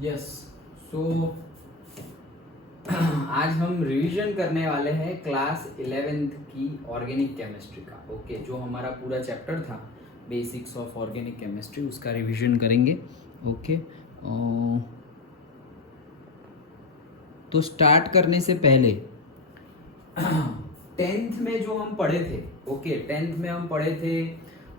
Yes. सो आज हम revision करने वाले हैं क्लास 11th की ऑर्गेनिक केमिस्ट्री का। ओके, जो हमारा पूरा चैप्टर था बेसिक्स ऑफ ऑर्गेनिक केमिस्ट्री, उसका रिवीजन करेंगे। ओके, तो स्टार्ट करने से पहले 10th में जो हम पढ़े थे, ओके 10th में हम पढ़े थे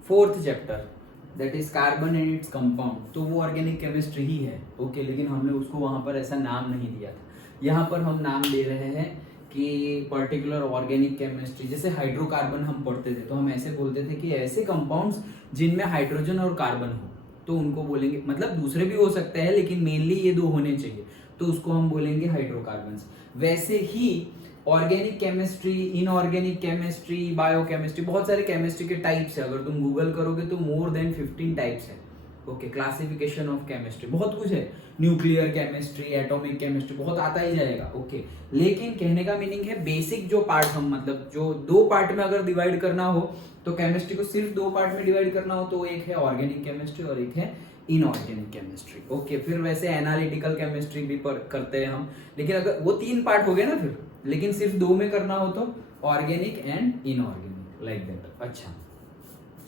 4th chapter, that is carbon and its compound. तो वो ऑर्गेनिक केमिस्ट्री ही है। ओके, लेकिन हमने उसको वहां पर ऐसा नाम नहीं दिया था। यहाँ पर हम नाम दे रहे हैं कि पर्टिकुलर ऑर्गेनिक केमिस्ट्री। जैसे हाइड्रोकार्बन हम पढ़ते थे तो हम ऐसे बोलते थे कि ऐसे कंपाउंड्स जिनमें हाइड्रोजन और कार्बन हो तो उनको बोलेंगे, मतलब दूसरे भी हो सकते हैं लेकिन मेनली ये दो होने चाहिए, तो उसको हम बोलेंगे हाइड्रोकार्बन्स। वैसे ही organic chemistry, inorganic chemistry, biochemistry, बहुत सारे केमिस्ट्री के टाइप्स है। अगर तुम गूगल करोगे तो मोर देन 15 टाइप्स है। ओके, क्लासिफिकेशन ऑफ केमिस्ट्री बहुत कुछ है। न्यूक्लियर केमिस्ट्री, एटॉमिक केमिस्ट्री, बहुत आता ही जाएगा। ओके, लेकिन कहने का मीनिंग है बेसिक जो पार्ट हम, मतलब जो दो पार्ट में अगर डिवाइड करना हो तो केमिस्ट्री को सिर्फ दो पार्ट में डिवाइड करना हो तो एक है ऑर्गेनिक केमिस्ट्री और एक है इनऑर्गेनिक केमिस्ट्री। ओके, फिर वैसे एनालिटिकल केमिस्ट्री भी करते हैं हम, लेकिन अगर वो 3 पार्ट हो गए ना फिर, लेकिन सिर्फ 2 में करना हो तो organic and inorganic, like that. अच्छा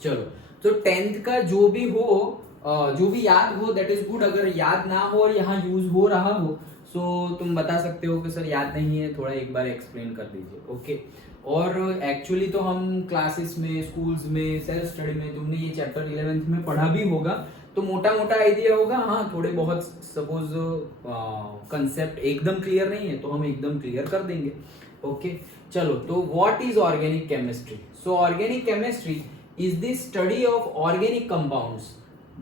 चलो, तो 10th का जो भी हो, जो भी याद हो दैट इज गुड। अगर याद ना हो और यहाँ यूज हो रहा हो सो तुम बता सकते हो कि सर याद नहीं है, थोड़ा एक बार एक्सप्लेन कर दीजिए। ओके, और एक्चुअली तो हम क्लासेस में, स्कूल्स में, सेल्फ स्टडी में तुमने ये चैप्टर 11th में पढ़ा भी होगा, तो मोटा मोटा आइडिया होगा। हाँ, थोड़े बहुत सपोज कंसेप्ट एकदम क्लियर नहीं है तो हम एकदम क्लियर कर देंगे। ओके चलो, तो what is organic chemistry? So organic chemistry is the study of organic compounds,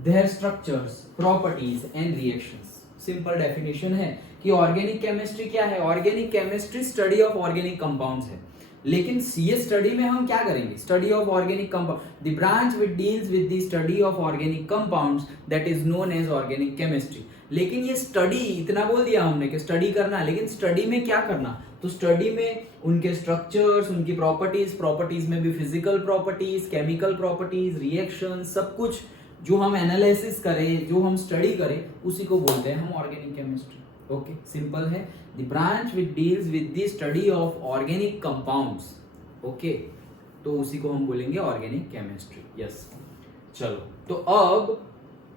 their structures, properties and reactions. Simple definition है कि ऑर्गेनिक केमिस्ट्री क्या है। Organic chemistry study of organic compounds है, लेकिन सीए स्टडी में हम क्या करेंगे? Study of organic compound, the branch which deals with the study of organic compounds that is known as organic chemistry. लेकिन ये स्टडी, इतना बोल दिया हमने कि स्टडी करना, लेकिन स्टडी में क्या करना? तो स्टडी में उनके स्ट्रक्चर्स, उनकी प्रॉपर्टीज, प्रॉपर्टीज में भी physical properties, chemical properties, reaction, सब कुछ जो हम एनालिसिस करें, जो हम स्टडी करें, उसी को बोलते हैं हम ऑर्गेनिक केमिस्ट्री। ओके, सिंपल है। The branch which deals with the study of organic compounds. Okay, तो उसी को हम बोलेंगे ऑर्गेनिक केमिस्ट्री। यस, चलो, तो अब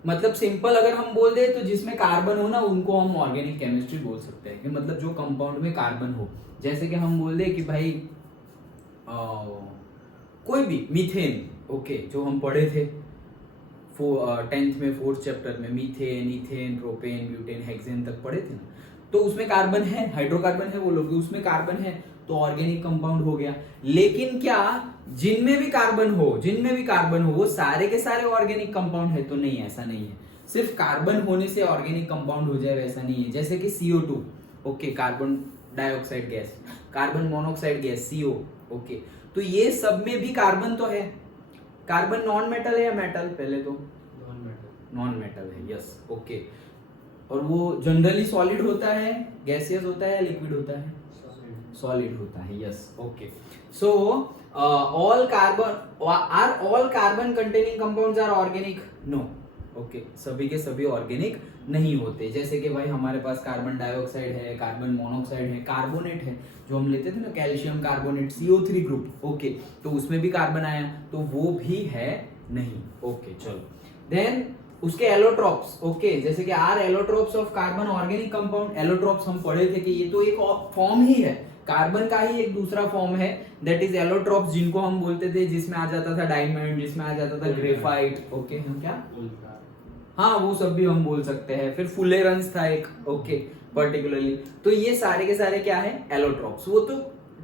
मतलब सिंपल अगर हम बोल दे तो जिसमें कार्बन हो ना उनको हम ऑर्गेनिक केमिस्ट्री बोल सकते हैं, कि मतलब जो कंपाउंड में कार्बन हो। जैसे कि हम बोल दे कि भाई कोई भी मीथेन, ओके, जो हम पढ़े थे 10th में 4th चैप्टर में, methane, ethane, propane, butane, hexane तक पढ़े थे ना, तो उसमें कार्बन है, हाइड्रोकार्बन है, बोलोगे उसमें कार्बन है तो ऑर्गेनिक कंपाउंड हो गया। लेकिन क्या जिनमें भी कार्बन हो, जिनमें भी कार्बन हो वो सारे के सारे ऑर्गेनिक कंपाउंड है? तो नहीं, ऐसा नहीं है। सिर्फ कार्बन होने से ऑर्गेनिक कंपाउंड हो जाए वैसा नहीं है। जैसे कि CO2, okay, carbon dioxide gas, carbon monoxide gas, CO, okay, तो ये सब में भी कार्बन तो है। कार्बन नॉन मेटल है या मेटल? पहले तो नॉन मेटल है। यस, ओके, और वो जनरली सॉलिड होता है, गैसियस होता है या लिक्विड होता है? सॉलिड होता है। Yes, okay, so all carbon containing compounds are organic? No. Okay, सभी के सभी ऑर्गेनिक नहीं होते। जैसे कि भाई हमारे पास कार्बन डाइऑक्साइड है, कार्बन मोनोऑक्साइड है, कार्बोनेट है जो हम लेते थे ना, calcium carbonate, CO3 group. Okay, तो उसमें भी कार्बन आया, तो वो भी है नहीं। ओके चलो, देन उसके एलोट्रोप्स, ओके, जैसे कि are allotropes of carbon organic compound. Allotropes हम पढ़े थे कि ये तो एक फॉर्म ही है, कार्बन का ही एक दूसरा फॉर्म है, दैट इज एलोट्रोप्स, जिनको हम बोलते थे, जिसमें आ जाता था डायमंड, जिसमें आ जाता था ग्रेफाइट। ओके, हम क्या, हाँ वो सब भी हम बोल सकते हैं। फिर फुलेरेंस था एक, ओके, पर्टिकुलरली। तो ये सारे के सारे क्या है? एलोट्रोप्स। वो तो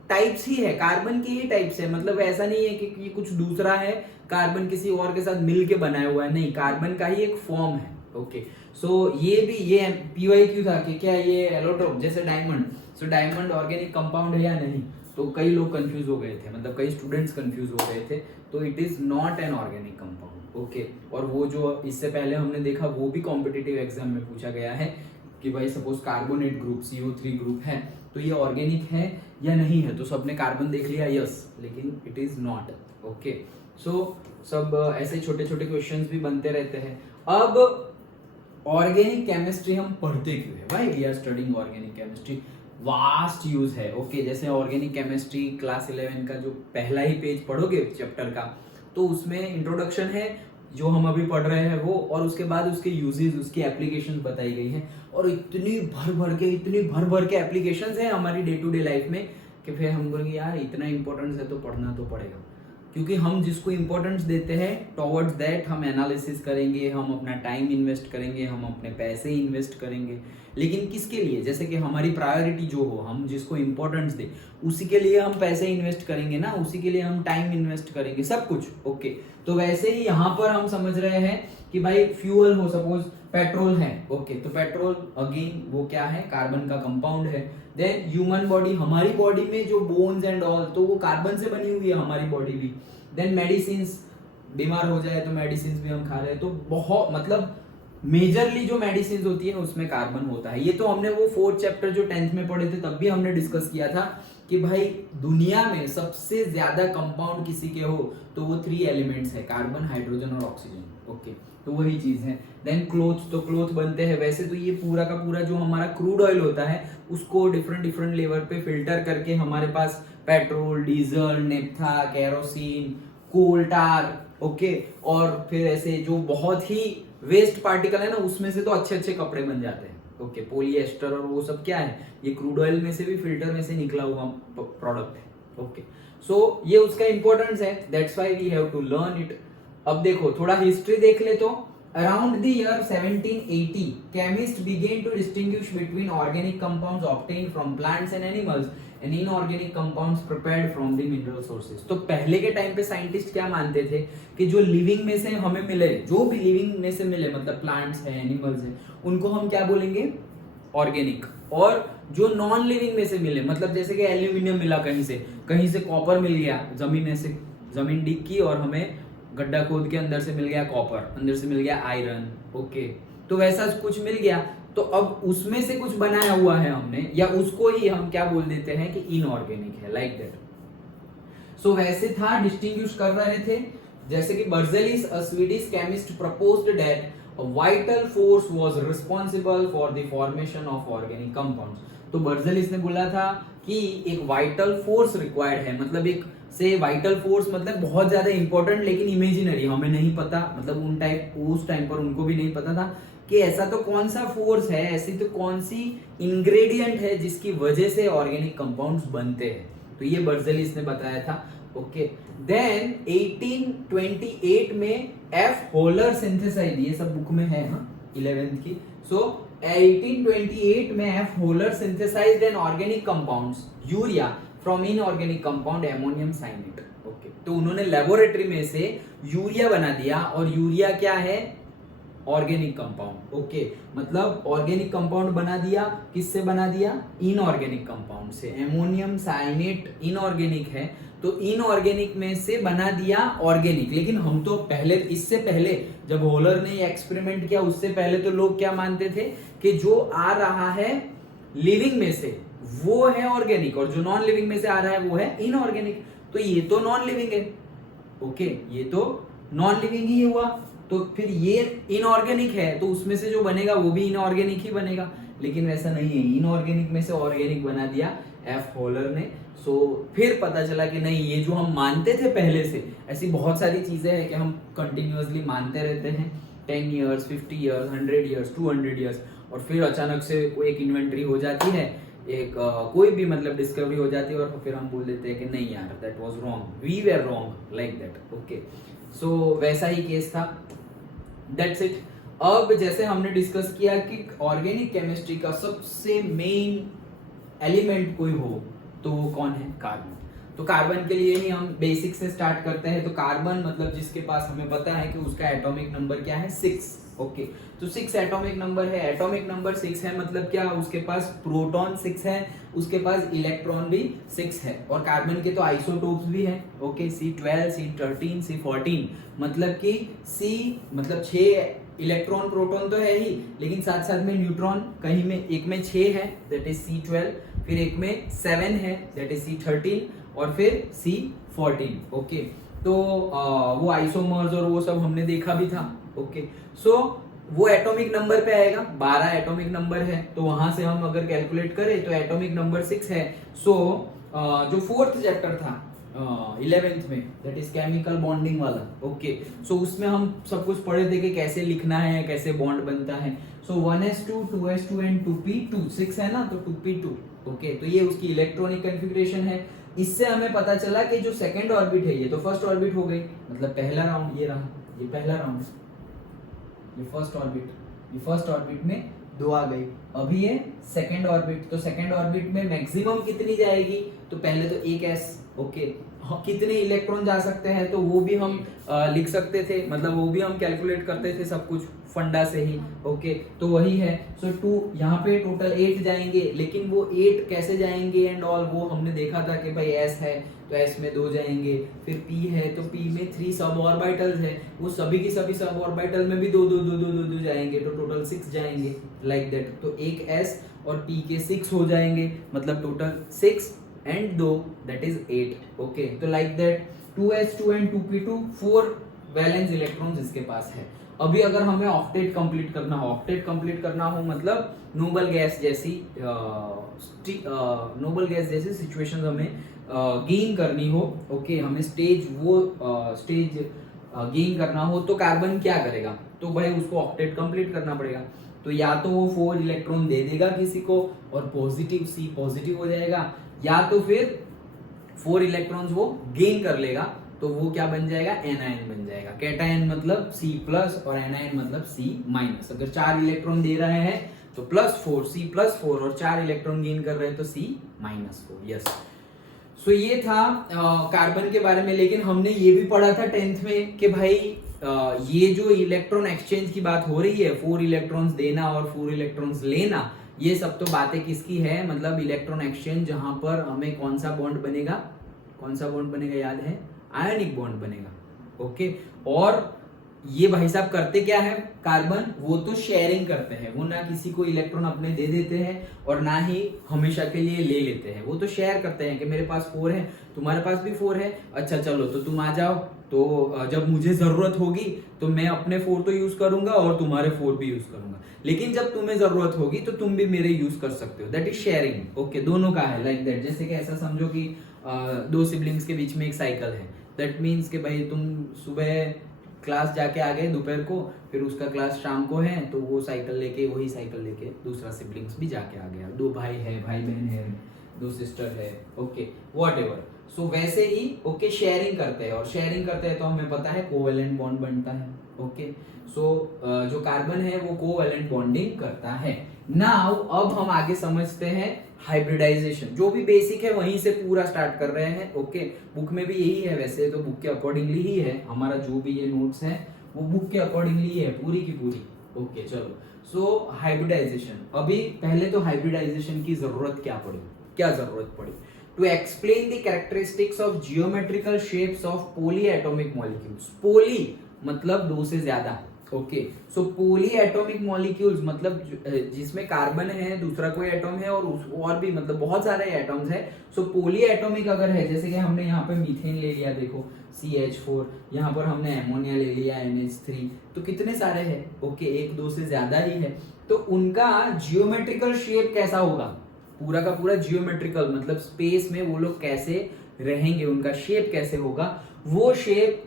टाइप्स ही है, कार्बन की ही टाइप्स है, मतलब ऐसा नहीं है कि कुछ दूसरा है, कार्बन किसी और के साथ मिल के बनाया हुआ है, नहीं, कार्बन का ही एक फॉर्म है। ओके, सो ये भी, ये PYQ था कि क्या ये एलोट्रोप, जैसे diamond, so diamond organic compound है या नहीं? तो कई लोग कंफ्यूज हो गए थे, मतलब कई स्टूडेंट्स कंफ्यूज हो गए थे, तो it is not an organic compound. Okay, और वो जो इससे पहले हमने देखा वो भी कॉम्पिटिटिव एग्जाम में पूछा गया है कि भाई suppose carbonate group, CO3 group है, तो ये ऑर्गेनिक है या नहीं है? तो सबने कार्बन देख लिया, यस, लेकिन इट इज नॉट। ओके, सो सब ऐसे छोटे छोटे क्वेश्चंस भी बनते रहते हैं। अब ऑर्गेनिक केमिस्ट्री हम पढ़ते क्यों है, why we are studying organic chemistry, vast use है। ओके जैसे ऑर्गेनिक केमिस्ट्री क्लास 11 का जो पहला ही पेज पढ़ोगे चैप्टर का, तो उसमें इंट्रोडक्शन है जो हम अभी पढ़ रहे हैं वो, और उसके बाद उसके यूजेस, उसकी एप्लीकेशन बताई गई है, और इतनी भर भर के एप्लीकेशंस हैं हमारी डे टू डे लाइफ में कि फिर हम बोलेंगे यार इतना इंपॉर्टेंस है तो पढ़ना तो पड़ेगा, क्योंकि हम जिसको इंपॉर्टेंस देते हैं टॉवर्ड्स दैट हम एनालिसिस करेंगे, हम अपना टाइम इन्वेस्ट करेंगे, हम अपने पैसे इन्वेस्ट करेंगे, लेकिन किसके लिए, जैसे कि हमारी प्रायोरिटी जो हो, हम जिसको इंपॉर्टेंस दे उसी के लिए हम पैसे इन्वेस्ट करेंगे ना, उसी के लिए हम टाइम इन्वेस्ट करेंगे, सब कुछ। ओके तो वैसे ही यहाँ पर हम समझ रहे हैं कि भाई फ्यूअल हो, सपोज पेट्रोल है, ओके तो पेट्रोल अगेन वो क्या है, कार्बन का कंपाउंड है। देन ह्यूमन बॉडी, हमारी बॉडी में जो बोन्स एंड ऑल, तो वो कार्बन से बनी हुई है हमारी बॉडी भी। देन मेडिसिन, बीमार हो जाए तो मेडिसिन भी हम खा रहे हैं, तो बहुत मतलब मेजरली जो मेडिसिन होती है उसमें कार्बन होता है। ये तो हमने वो 4th चैप्टर जो 10th में पढ़े थे तब भी हमने डिस्कस किया था कि भाई दुनिया में सबसे ज्यादा कंपाउंड किसी के हो तो वो 3 एलिमेंट्स है, कार्बन, हाइड्रोजन और ऑक्सीजन। ओके तो वही चीज है। देन क्लोथ, तो क्लोथ बनते हैं, वैसे तो ये पूरा का पूरा जो हमारा क्रूड ऑयल होता है उसको डिफरेंट लेवल पे फिल्टर करके हमारे पास पेट्रोल, डीजल, नेफ्था, केरोसिन, कोल टार, ओके और फिर ऐसे जो बहुत ही वेस्ट पार्टिकल है ना उसमें से तो अच्छे अच्छे कपड़े बन जाते हैं। ओके पॉलिएस्टर और वो सब क्या है, ये क्रूड ऑयल में से भी फिल्टर में से निकला हुआ प्रोडक्ट है। ओके सो ये उसका इंपॉर्टेंस है, that's why we have to learn it. अब देखो थोड़ा हिस्ट्री देख ले तो around the year 1780 chemist began to distinguish between organic compounds obtained from plants and animals and inorganic compounds prepared from the mineral sources. तो पहले के time पे साइंटिस्ट क्या मानते थे कि जो लिविंग में से हमें मिले, जो भी लिविंग में से मिले मतलब प्लांट्स है, एनिमल्स है, उनको हम क्या बोलेंगे, ऑर्गेनिक। और जो नॉन लिविंग में से मिले, मतलब जैसे कि एल्यूमिनियम मिला कहीं से कॉपर मिल गया, जमीन डिग की और हमें गड्ढा खोद के अंदर से मिल गया कॉपर, अंदर से मिल गया आयरन। ओके तो वैसा कुछ मिल गया, तो अब उसमें से कुछ बनाया हुआ है हमने, या उसको ही हम क्या बोल देते हैं कि इनऑर्गेनिक है, लाइक दैट। सो वैसे था, डिस्टिंग्विश कर रहे थे, जैसे कि Berzelius a Swedish chemist proposed that a vital force was responsible for the formation of organic compounds। तो बर्जेलिस ने बोला था कि एक वाइटल फोर्स रिक्वायर्ड है, मतलब एक से वाइटल फोर्स मतलब बहुत ज्यादा इंपॉर्टेंट लेकिन इमेजिनरी, हमें नहीं पता, मतलब उस टाइम पर उनको भी नहीं पता था कि ऐसा तो कौन सा फोर्स है, ऐसी तो कौन सी इंग्रेडिएंट है जिसकी वजह से ऑर्गेनिक कंपाउंड्स बनते हैं। तो ये बर्जेलिस ने बताया था। ओके देन 1828 में एफ होलर सिंथेसाइज, ये सब बुक में है 11th की। सो 1828 में F Wohler synthesised an organic compounds urea from inorganic compound ammonium cyanate. Okay तो उन्होंने लेबोरेटरी में से यूरिया बना दिया, और यूरिया क्या है, ऑर्गेनिक कंपाउंड। ओके मतलब ऑर्गेनिक कंपाउंड बना दिया, किससे बना दिया, इनऑर्गेनिक कंपाउंड से। एमोनियम साइनेट इनऑर्गेनिक है, तो इनऑर्गेनिक में से बना दिया ऑर्गेनिक। लेकिन हम तो पहले, इससे पहले जब होलर ने ये एक्सपेरिमेंट किया उससे पहले तो लोग क्या मानते थे कि जो आ रहा है लिविंग में से वो है ऑर्गेनिक, और जो नॉन लिविंग में से आ रहा है वो है इनऑर्गेनिक। तो ये तो नॉन लिविंग है, ओके ये तो नॉन लिविंग ही हुआ, तो फिर ये इनऑर्गेनिक है तो उसमें से जो बनेगा वो भी इनऑर्गेनिक ही बनेगा। लेकिन वैसा नहीं है, इनऑर्गेनिक में से ऑर्गेनिक बना दिया एफ होलर ने। सो फिर पता चला कि नहीं, ये जो हम मानते थे पहले से, ऐसी बहुत सारी चीजें हैं कि हम कंटिन्यूअसली मानते रहते हैं 10 ईयर्स, 50 ईयर्स, 100 ईयर्स, 200 ईयर्स, और फिर अचानक से कोई एक इन्वेंट्री हो जाती है, एक कोई भी मतलब डिस्कवरी हो जाती है, और फिर हम बोल देते हैं कि नहीं यार that was wrong, we were wrong, like that. Okay so वैसा ही केस था, दैट्स इट। अब जैसे हमने डिस्कस किया कि ऑर्गेनिक केमिस्ट्री का सबसे मेन एलिमेंट कोई हो तो वो कौन है, कार्बन। तो कार्बन के लिए ही हम बेसिक से स्टार्ट करते हैं। तो कार्बन मतलब जिसके पास हमें पता है कि उसका एटॉमिक नंबर क्या है, 6। ओके तो 6 एटॉमिक नंबर है। एटॉमिक नंबर 6 है मतलब क्या, उसके पास प्रोटॉन 6 है, उसके पास इलेक्ट्रॉन भी 6 है, और कार्बन के तो आइसोटोप्स भी है। ओके C12, C13, C14, मतलब कि C मतलब 6 इलेक्ट्रॉन प्रोटॉन तो है ही, लेकिन साथ साथ में न्यूट्रॉन, कहीं में एक में 6 है दैट इज C12, फिर एक में 7 है दैट इज C13, और फिर C14। ओके तो वो आइसोमर्स और वो सब हमने देखा भी था। ओके सो वो एटॉमिक नंबर पे आएगा, 12 एटॉमिक नंबर है, तो वहां से हम अगर कैलकुलेट करें तो एटॉमिक नंबर 6 है। सो जो फोर्थ चैप्टर था 11th में, दैट इज केमिकल बॉन्डिंग वाला, ओके, सो उसमें हम सब कुछ पढ़े थे कि कैसे लिखना है, कैसे बॉन्ड बनता है। सो 1s2 2s2 एंड 2p2, 6 है ना, तो 2p2, ओके, तो ये उसकी इलेक्ट्रॉनिक कॉन्फ़िगरेशन है। इससे हमें पता चला कि जो सेकंड ऑर्बिट है, ये तो फर्स्ट ऑर्बिट हो गई, मतलब पहला राउंड ये रहा, ये पहला राउंड, ये फर्स्ट ऑर्बिट में 2 आ गई। अभी ये सेकंड ऑर्बिट, तो सेकंड ऑर्बिट में मैक्सिमम कितनी जाएगी, तो पहले तो 1s, ओके, कितने इलेक्ट्रॉन जा सकते हैं तो वो भी हम लिख सकते थे, मतलब वो भी हम कैलकुलेट करते थे सब कुछ फंडा से ही, ओके, तो वही है। सो 2 यहाँ पे टोटल 8 जाएंगे, लेकिन वो 8 कैसे जाएंगे एंड ऑल वो हमने देखा था कि भाई s है तो s में 2 जाएंगे, फिर p है तो p में 3 सब ऑर्बिटल्स है, वो सभी की सभी सब ऑर्बिटल में भी 2 2 2 2 2 2 जाएंगे, तो टोटल 6 जाएंगे, लाइक दैट। तो एक s और p के 6 हो जाएंगे, मतलब total 6 and 2 that is 8, okay, तो like that 2s2 and 2p2 4 valence electrons इसके पास है। अभी अगर हमें ऑक्टेट कंप्लीट करना हो मतलब नोबल गैस जैसी सिचुएशंस हमें गेन करनी हो, ओके, हमें स्टेज गेन करना हो, तो कार्बन क्या करेगा, तो भाई उसको ऑक्टेट कंप्लीट करना पड़ेगा। तो या तो वो 4 इलेक्ट्रॉन दे देगा किसी को और पॉजिटिव C पॉजिटिव हो जाएगा, या तो फिर 4 इलेक्ट्रॉन्स वो गेन कर लेगा, तो वो क्या बन जाएगा, एनायन बन जाएगा। कैटायन मतलब C+ और एनायन मतलब C-। अगर 4 इलेक्ट्रॉन दे रहे हैं तो +4 C+4 और 4 इलेक्ट्रॉन गेन कर रहे हैं तो C-4, यस। सो ये था कार्बन के बारे में। लेकिन हमने ये भी पढ़ा था 10th में कि भाई ये जो इलेक्ट्रॉन एक्सचेंज की बात हो रही है, 4 इलेक्ट्रॉन्स देना और 4 इलेक्ट्रॉन्स लेना, ये सब तो बातें किसकी है, मतलब इलेक्ट्रॉन एक्सचेंज, जहां पर हमें कौन सा बॉन्ड बनेगा याद है, आयनिक बॉन्ड बनेगा, ओके। और ये भाई साहब करते क्या है कार्बन, वो तो शेयरिंग करते हैं, वो ना किसी को इलेक्ट्रॉन अपने दे देते हैं और ना ही हमेशा के लिए ले लेते हैं, वो तो शेयर करते हैं कि मेरे पास 4 है, तुम्हारे पास भी 4 है, अच्छा चलो तो तुम आ जाओ, तो जब मुझे जरूरत होगी तो मैं अपने 4 तो यूज करूंगा और तुम्हारे 4 भी यूज करूंगा, लेकिन जब तुम्हें जरूरत होगी तो तुम भी मेरे यूज कर सकते हो, दैट इज शेयरिंग, ओके, दोनों का है, लाइक दैट। जैसे कि ऐसा समझो कि 2 सिबलिंग्स के बीच में एक साइकिल है, दैट मीन्स कि भाई तुम सुबह क्लास जाके आ गए दोपहर को, फिर उसका क्लास शाम को है, तो वो वही साइकिल लेके दूसरा सिबलिंग्स भी जाके आ गया, 2 भाई है, भाई बहन है, 2 सिस्टर है, ओके, व्हाटएवर। सो वैसे ही ओके शेयरिंग करते हैं, और शेयरिंग करते हैं तो हमें पता है कोवेलेंट बॉन्ड बनता है, ओके। सो जो कार्बन है वो कोवेलेंट बॉन्डिंग करता है। नाउ अब हम आगे समझते हैं हाइब्रिडाइजेशन, जो भी बेसिक है वहीं से पूरा स्टार्ट कर रहे हैं, ओके। बुक में भी यही है, वैसे तो बुक के अकॉर्डिंगली ही है हमारा, जो भी ये नोट्स है वो बुक के अकॉर्डिंगली है पूरी की पूरी, ओके। चलो, सो हाइब्रिडाइजेशन, अभी पहले तो हाइब्रिडाइजेशन की जरूरत क्या पड़ी, to explain the characteristics of geometrical shapes of polyatomic molecules. Poly मतलब 2 से ज्यादा, okay. So polyatomic molecules मतलब जिसमें कार्बन है, दूसरा कोई एटॉम है और भी मतलब बहुत सारे एटॉम्स है। सो पॉली एटॉमिक अगर है, जैसे कि हमने यहाँ पे मीथेन ले लिया, देखो CH4, यहाँ पर हमने एमोनिया ले लिया NH3, तो कितने सारे हैं, ओके, 1 2 से ज्यादा ही है। तो उनका जियोमेट्रिकल शेप कैसा होगा, पूरा का पूरा जियोमेट्रिकल मतलब स्पेस में वो लोग कैसे रहेंगे, उनका शेप कैसे होगा, वो शेप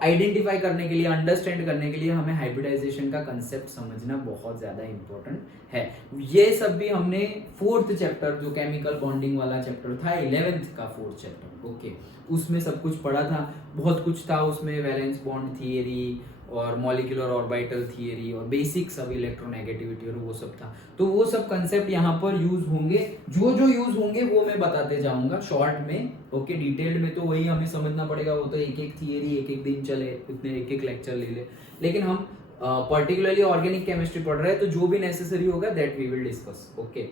आइडेंटिफाई करने के लिए, अंडरस्टैंड करने के लिए हमें हाइब्रिडाइजेशन का कंसेप्ट समझना बहुत ज्यादा इंपॉर्टेंट है। ये सब भी हमने 4th चैप्टर, जो केमिकल बॉन्डिंग वाला चैप्टर था, 11th का 4th चैप्टर, ओके, उसमें सब कुछ पढ़ा था, बहुत कुछ था उसमें, वैलेंस बॉन्ड थियरी और मॉलिक्यूलर ऑर्बिटल थियरी और बेसिक सब इलेक्ट्रोनेगेटिविटी और वो सब था। तो वो सब कंसेप्ट यहाँ पर यूज होंगे, जो यूज होंगे वो मैं बताते जाऊंगा शॉर्ट में, ओके। डिटेल्ड में तो वही हमें समझना पड़ेगा, वो तो एक थियरी एक दिन चले, इतने एक लेक्चर ले ले, लेकिन हम पर्टिकुलरली ऑर्गेनिक केमिस्ट्री पढ़ रहे हैं, तो जो भी नेसेसरी होगा that we will discuss, okay.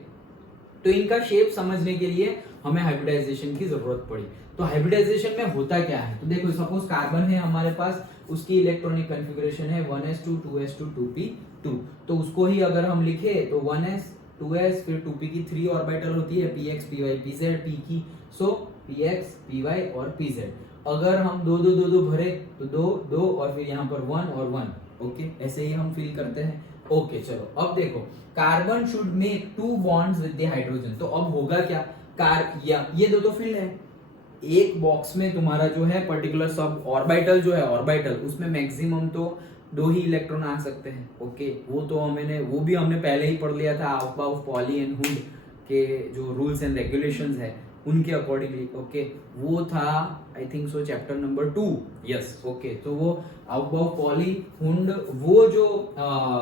तो इनका शेप समझने के लिए हमें हाइब्रिडाइजेशन की जरूरत पड़ी। तो हाइब्रिडाइजेशन में होता क्या है, तो देखो सपोज कार्बन है हमारे पास, उसकी इलेक्ट्रॉनिक कॉन्फ़िगरेशन है 1s2 2s2 2p2, तो उसको ही अगर हम लिखे तो 1s 2s फिर 2p की 3 ऑर्बिटल होती है, px py pz, p की, सो px py और pz। अगर हम 2 2 2 2 भरे तो 2 2 और फिर यहाँ पर 1 और 1, ओके, ऐसे ही हम फील करते हैं। ओके चलो अब देखो, carbon should make 2 bonds with the hydrogen. तो अब होगा क्या, ये दो तो फील्ड है, एक बॉक्स में तुम्हारा जो है पर्टिकुलर सब ऑर्बिटल जो है ऑर्बिटल, उसमें मैक्सिमम तो 2 ही इलेक्ट्रॉन आ सकते हैं। ओके, वो भी हमने पहले ही पढ़ लिया था ऑफ पॉली एंड हुंड के जो रूल्स एंड रेगुलेशंस है उनके अकॉर्डिंगली। ओके, वो था I think so chapter number 2। Yes, okay, तो वो ऑफ पॉली हुंड वो जो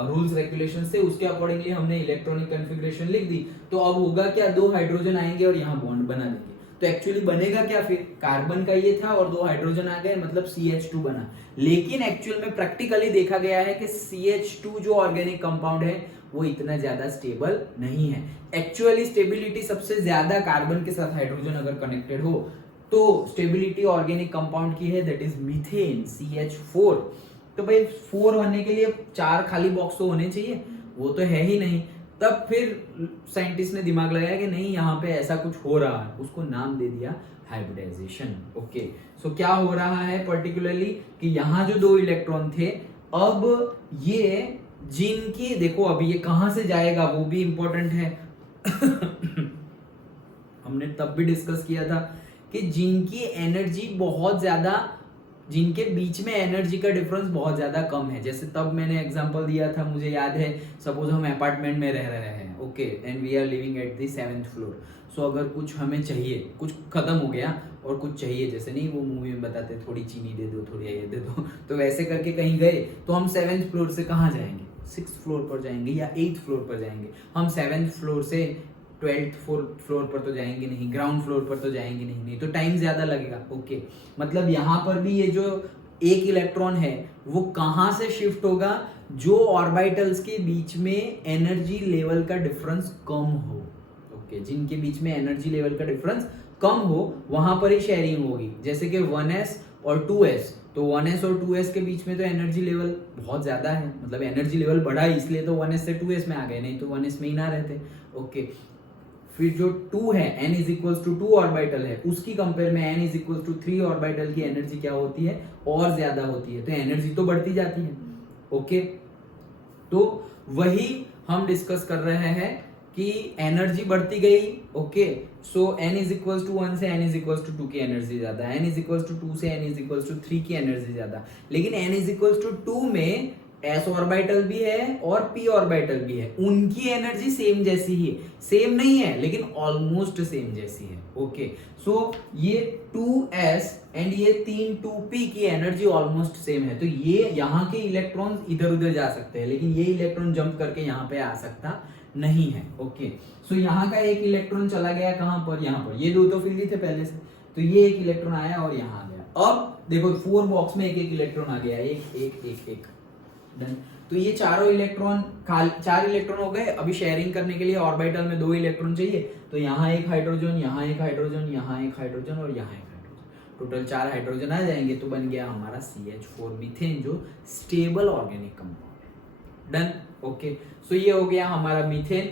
रूल्स रेगुलेशंस थे उसके अकॉर्डिंगली हमने इलेक्ट्रॉनिक कॉन्फ़िगरेशन लिख दी। तो अब होगा क्या, 2 हाइड्रोजन आएंगे और यहाँ बॉन्ड बना देंगे। तो एक्चुअली बनेगा क्या, फिर कार्बन का ये था और 2 हाइड्रोजन आ गए, मतलब CH2 बना। लेकिन एक्चुअल में प्रैक्टिकली देखा गया है कि CH2 जो ऑर्गेनिक कंपाउंड है वो इतना ज्यादा स्टेबल नहीं है। एक्चुअली स्टेबिलिटी सबसे ज्यादा कार्बन के साथ हाइड्रोजन अगर कनेक्टेड हो तो स्टेबिलिटी ऑर्गेनिक कंपाउंड की है, दैट इज मीथेन CH4। तो भाई 4 होने के लिए 4 खाली बॉक्स तो होने चाहिए, वो तो है ही नहीं। तब फिर साइंटिस्ट ने दिमाग लगाया कि नहीं, यहाँ पे ऐसा कुछ हो रहा है, उसको नाम दे दिया हाइब्रिडाइजेशन। ओके, सो क्या हो रहा है पर्टिकुलरली कि यहाँ जो 2 इलेक्ट्रॉन थे, अब ये जिनकी देखो अभी ये कहां से जाएगा वो भी इंपॉर्टेंट है। हमने तब भी डिस्कस किया था कि जिनकी एनर्जी बहुत ज्यादा, जिनके बीच में एनर्जी का डिफरेंस बहुत ज्यादा कम है, जैसे तब मैंने एग्जांपल दिया था, मुझे याद है, सपोज हम अपार्टमेंट में रह रहे हैं, okay, and we are living at the 7th floor. So अगर कुछ हमें चाहिए, कुछ खत्म हो गया और कुछ चाहिए, जैसे नहीं वो मूवी में बताते थोड़ी चीनी दे दो, थोड़ी ये दे दो, तो वैसे करके कहीं गए तो हम 7th फ्लोर से कहाँ जाएंगे, 6th फ्लोर पर जाएंगे या 8th फ्लोर पर जाएंगे। हम 7th फ्लोर से 12th फ्लोर पर तो जाएंगे नहीं, ग्राउंड फ्लोर पर तो जाएंगे नहीं तो टाइम ज्यादा लगेगा। ओके, मतलब यहाँ पर भी ये जो एक इलेक्ट्रॉन है वो कहां से शिफ्ट होगा, जो ऑर्बिटल्स के बीच में एनर्जी लेवल का डिफरेंस कम हो। ओके, जिनके बीच में एनर्जी लेवल का डिफरेंस कम हो वहां पर ही शेयरिंग होगी। जैसे कि 1s और 2s, तो 1s और 2s के बीच में तो एनर्जी लेवल बहुत ज्यादा है, मतलब एनर्जी लेवल बढ़ा इसलिए तो 1s से 2s में आ गए, नहीं तो 1s में ही ना रहते। ओके, फिर जो 2 है n is equal to 2 orbital है, उसकी कंपेयर में n is equal to 3 orbital की एनर्जी क्या होती है, और ज्यादा होती है, तो एनर्जी तो बढ़ती जाती है। ओके, तो वही हम डिस्कस कर रहे हैं कि एनर्जी बढ़ती गई। Okay, so n is equal to 1 से n इज इक्वल टू 2 की एनर्जी ज्यादा, n इज इक्वल टू 2 से n इज इक्वल टू 3 की एनर्जी ज्यादा। लेकिन n इज इक्वल टू 2 में s ऑर्बिटल भी है और p ऑर्बिटल भी है, उनकी एनर्जी सेम जैसी ही है, सेम नहीं है लेकिन ऑलमोस्ट सेम जैसी है। ओके, सो ये 2s एंड ये 3 2p की एनर्जी ऑलमोस्ट सेम है, तो ये यहाँ के इलेक्ट्रॉन इधर उधर जा सकते हैं, लेकिन ये इलेक्ट्रॉन जंप करके यहाँ पे आ सकता नहीं है। ओके, सो यहाँ का एक इलेक्ट्रॉन चला गया कहां पर, यहाँ पर, ये 2 तो फिर थे पहले से, तो ये एक इलेक्ट्रॉन आया और यहाँ आ गया। अब देखो 4 बॉक्स में एक एक इलेक्ट्रॉन आ गया, एक एक एक एक डन। तो ये चारों इलेक्ट्रॉन 4 इलेक्ट्रॉन हो गए। अभी शेयरिंग करने के लिए ऑर्बिटल में 2 इलेक्ट्रॉन चाहिए, तो यहाँ एक हाइड्रोजन, यहाँ एक हाइड्रोजन, यहाँ एक हाइड्रोजन और यहाँ एक हाइड्रोजन, टोटल 4 हाइड्रोजन आ जाएंगे, तो बन गया हमारा CH4 मीथेन, जो स्टेबल ऑर्गेनिक कंपाउंड है। डन। ओके, सो ये हो गया हमारा मीथेन।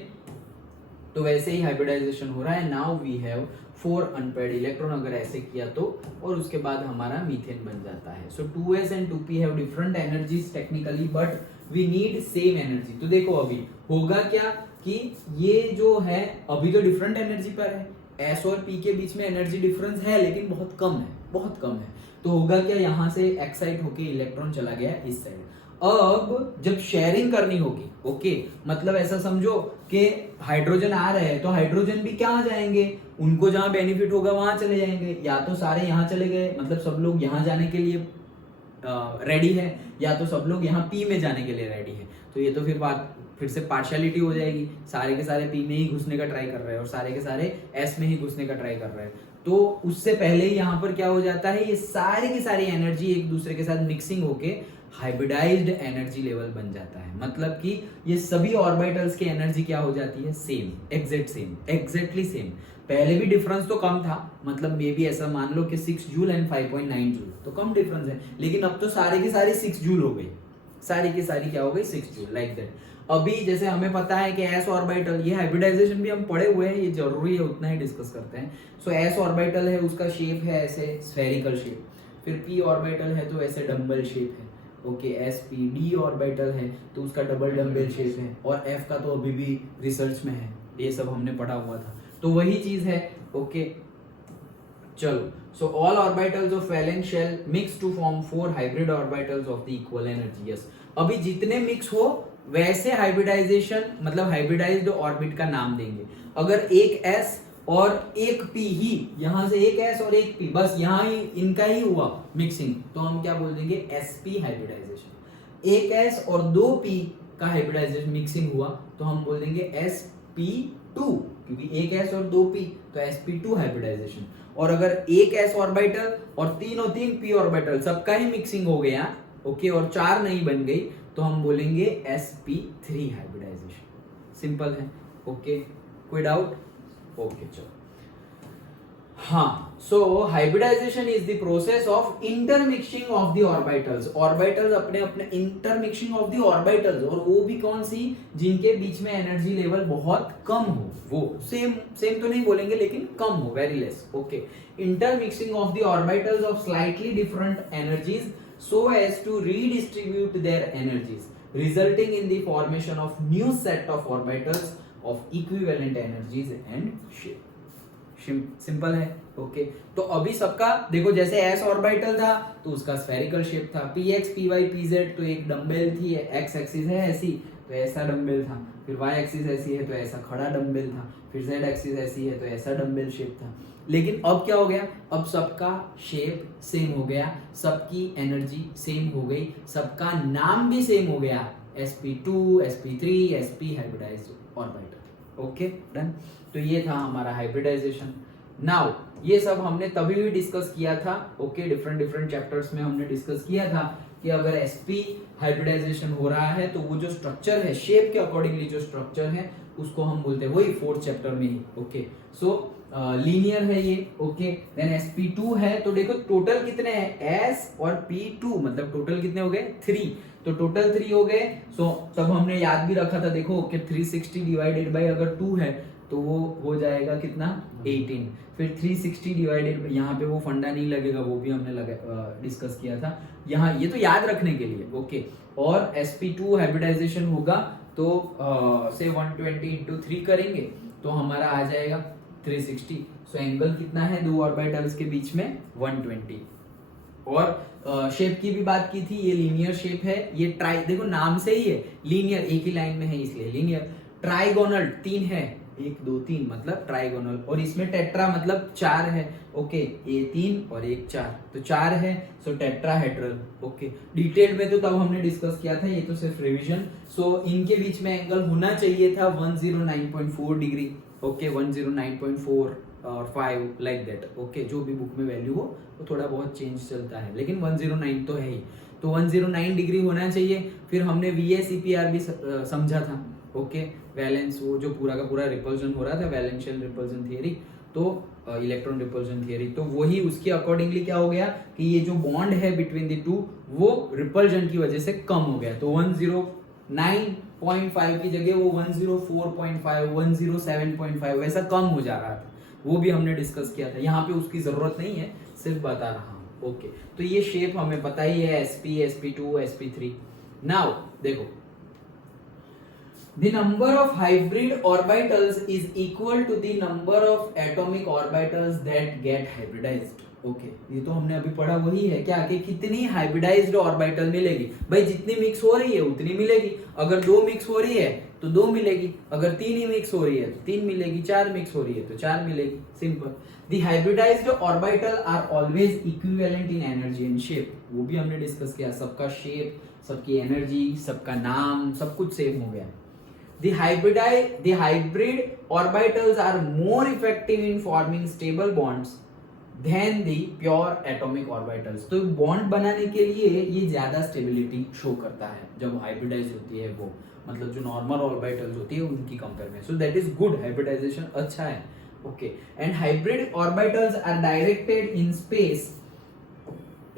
तो वैसे ही हाइब्रिडाइजेशन हो रहा है। Now we have 4 unpaired electron, अगर ऐसे किया तो, और उसके बाद हमारा मीथेन बन जाता है। So 2s and 2p have different energies technically, but we need same energy. तो देखो अभी होगा क्या कि ये जो है अभी तो डिफरेंट एनर्जी पर है, s और p के बीच में एनर्जी डिफरेंस है लेकिन बहुत कम है, बहुत कम है। तो होगा क्या, यहाँ से एक्साइट होके इलेक्ट्रॉन चला गया इस साइड। अब जब शेयरिंग करनी होगी, ओके, मतलब ऐसा समझो कि हाइड्रोजन आ रहे हैं, तो हाइड्रोजन भी क्या जाएंगे, उनको जहां बेनिफिट होगा वहां चले जाएंगे, या तो सारे यहाँ चले गए, मतलब सब लोग यहाँ जाने के लिए रेडी है, या तो सब लोग यहाँ पी में जाने के लिए रेडी है। तो ये तो फिर से पार्शियलिटी हो जाएगी, सारे के सारे पी में ही घुसने का ट्राई कर रहे हैं और सारे के सारे एस में ही घुसने का ट्राई कर रहे हैं। तो उससे पहले ही यहाँ पर क्या हो जाता है, ये सारी की सारी एनर्जी एक दूसरे के साथ मिक्सिंग होके हाइब्रिडाइज्ड एनर्जी लेवल बन जाता है। मतलब कि ये सभी ऑर्बिटल्स की एनर्जी क्या हो जाती है, सेम, एग्जैक्टली सेम। पहले भी डिफरेंस तो कम था, मतलब मे बी ऐसा मान लो कि 6 जूल एंड 5.9 जूल, तो कम डिफरेंस है, लेकिन अब तो सारे की सारी 6 जूल हो गई, सारी की सारी क्या हो गई, 6 जूल, लाइक दैट। अभी जैसे हमें पता है कि एस ऑर्बिटल, ये हाइब्रिडाइजेशन भी हम पढ़े हुए हैं, ये जरूरी है उतना ही डिस्कस करते हैं। सो एस ऑर्बिटल है, उसका शेप है ऐसे स्फेरिकल शेप, फिर पी ऑर्बिटल है तो ऐसे डम्बल शेप है, ओके sp d ऑर्बिटल है तो उसका डबल डम्बेल शेप है, और f का तो अभी भी रिसर्च में है, ये सब हमने पढ़ा हुआ था, तो वही चीज है। ओके चलो, so all orbitals of valence shell mix to form 4 hybrid orbitals of the equal energy. Yes, अभी जितने मिक्स हो वैसे हाइब्रिडाइजेशन मतलब हाइब्रिडाइज्ड ऑर्बिट का नाम देंगे। अगर एक s और एक p ही, यहां से एक s और एक p, बस यहां ही इनका ही हुआ मिक्सिंग, तो हम क्या बोल देंगे sp हाइब्रिडाइजेशन। एक s और दो p का हाइब्रिडाइजेशन मिक्सिंग हुआ तो हम बोल देंगे sp2, क्योंकि एक s और दो p तो sp2 हाइब्रिडाइजेशन। और अगर एक s ऑर्बिटल और तीनों तीन p ऑर्बिटल सबका ही मिक्सिंग हो गया, ओके, और चार नहीं बन गई, तो हम बोलेंगे sp3 हाइब्रिडाइजेशन। सिंपल है। ओके, कोई डाउट? ओके चलो, हाँ, so hybridization is the process of intermixing of the orbitals. Orbitals अपने अपने इंटरमिक्सिंग ऑफ द ऑर्बिटल्स, और वो भी कौन सी, जिनके बीच में एनर्जी लेवल बहुत कम हो, वो सेम तो नहीं बोलेंगे लेकिन कम हो, very less. Okay, intermixing of the orbitals of slightly different energies so as to redistribute their energies, resulting in the formation of new set of orbitals of equivalent energies and shape. Simple है। Okay, तो अभी सबका देखो, जैसे s orbital था तो उसका spherical shape था, px py pz तो एक डंबेल थी, x एक्सिस है ऐसी तो ऐसा डंबेल था, फिर y एक्सिस ऐसी है तो ऐसा खड़ा डंबेल था, फिर z एक्सिस ऐसी है तो ऐसा डंबेल शेप था। लेकिन अब क्या हो गया, अब सबका शेप सेम हो गया, सबकी एनर्जी सेम हो गई, सबका नाम भी सेम हो गया, sp2 sp3 sp hybridised orbital. Okay done, तो ये था हमारा हाइब्रिडाइजेशन। नाउ ये सब हमने तभी भी डिस्कस किया था, ओके, डिफरेंट चैप्टर्स में हमने डिस्कस किया था कि अगर sp हाइब्रिडाइजेशन हो रहा है तो वो जो स्ट्रक्चर है, शेप के अकॉर्डिंगली जो स्ट्रक्चर है उसको हम बोलते हैं, वही 4th चैप्टर में ही। ओके, सो लीनियर है ये। ओके, देन sp2 है, तो देखो टोटल कितने हैं, s और p2, मतलब टोटल कितने हो गए, 3, तो टोटल 3 हो गए। सो तब हमने याद भी रखा था, देखो कि 360 डिवाइडेड बाय अगर 2 है तो वो हो जाएगा कितना, 18। फिर 360 डिवाइडेड, यहाँ पे वो फंडा नहीं लगेगा, वो भी हमने डिस्कस किया था यहाँ, ये तो याद रखने के लिए। ओके, और sp2 हाइब्रिडाइजेशन होगा तो से 120 इंटू 3 करेंगे तो हमारा आ जाएगा 360। सो एंगल कितना है दो ऑर्बिटल्स के बीच में, 120। और शेप की भी बात की थी, ये लीनियर शेप है, ये ट्राई, देखो नाम से ही है लीनियर, एक ही लाइन में है इसलिए लीनियर। ट्राइगोनल 3 है, 1 2 3 मतलब ट्राइगोनल, और इसमें टेट्रा मतलब 4 है। ओके, ये 3 और 1 4 तो 4 है, सो टेट्राहेड्रल। ओके, डिटेल में तो तब हमने डिस्कस किया था, ये तो सिर्फ रिवीजन। सो इनके बीच में एंगल होना चाहिए था 109.4 डिग्री। ओके, 109.4 और 5 लाइक दैट। ओके, जो भी बुक में वैल्यू हो वो थोड़ा बहुत चेंज चलता है, लेकिन 109 तो है ही, तो 109 डिग्री होना चाहिए। फिर हमने VACPR भी समझा था। ओके, वैलेंस, वो जो पूरा का पूरा रिपल्जन हो रहा था, वैलेंशियल रिपल्जन थियरी, तो इलेक्ट्रॉन रिपल्जन थियरी, तो वही उसके अकॉर्डिंगली क्या हो गया कि ये जो बॉन्ड है बिटवीन द टू वो रिपल्जन की वजह से कम हो गया, तो 109.5 की जगह वो 104.5 107.5 वैसा कम हो जा रहा था, वो भी हमने डिस्कस किया था। यहाँ पे उसकी जरूरत नहीं है, सिर्फ बता रहा हूँ। ओके, तो ये शेप हमें पता ही है, sp sp2 sp3। नाउ देखो, the number of hybrid orbitals is equal to the number of atomic orbitals that get hybridized। Okay, ये तो हमने अभी पढ़ा वही है क्या, कि कितनी हाइब्रिडाइज्ड ऑर्बिटल मिलेगी, भाई जितनी मिक्स हो रही है उतनी मिलेगी। अगर 2 मिक्स हो रही है तो 2 मिलेगी, अगर 3 ही मिक्स हो रही है तो 3 मिलेगी, 4 मिक्स हो रही है तो 4 मिलेगी, simple. The hybridised orbital are always equivalent in energy and shape, वो भी हमने डिस्कस किया, सबका शेप, सबकी एनर्जी, सबका नाम, सब कुछ सेम हो गया। The hybrid orbitals are more effective in forming stable bonds than the pure atomic orbitals। तो बॉन्ड बनाने के लिए ये ज्यादा स्टेबिलिटी शो करता है जब हाइब्रिडाइज होती है वो, मतलब जो नॉर्मल ऑर्बिटल्स होती है उनकी कंपेयर में। So that is good, hybridisation अच्छा है। Okay, and hybrid orbitals are directed in space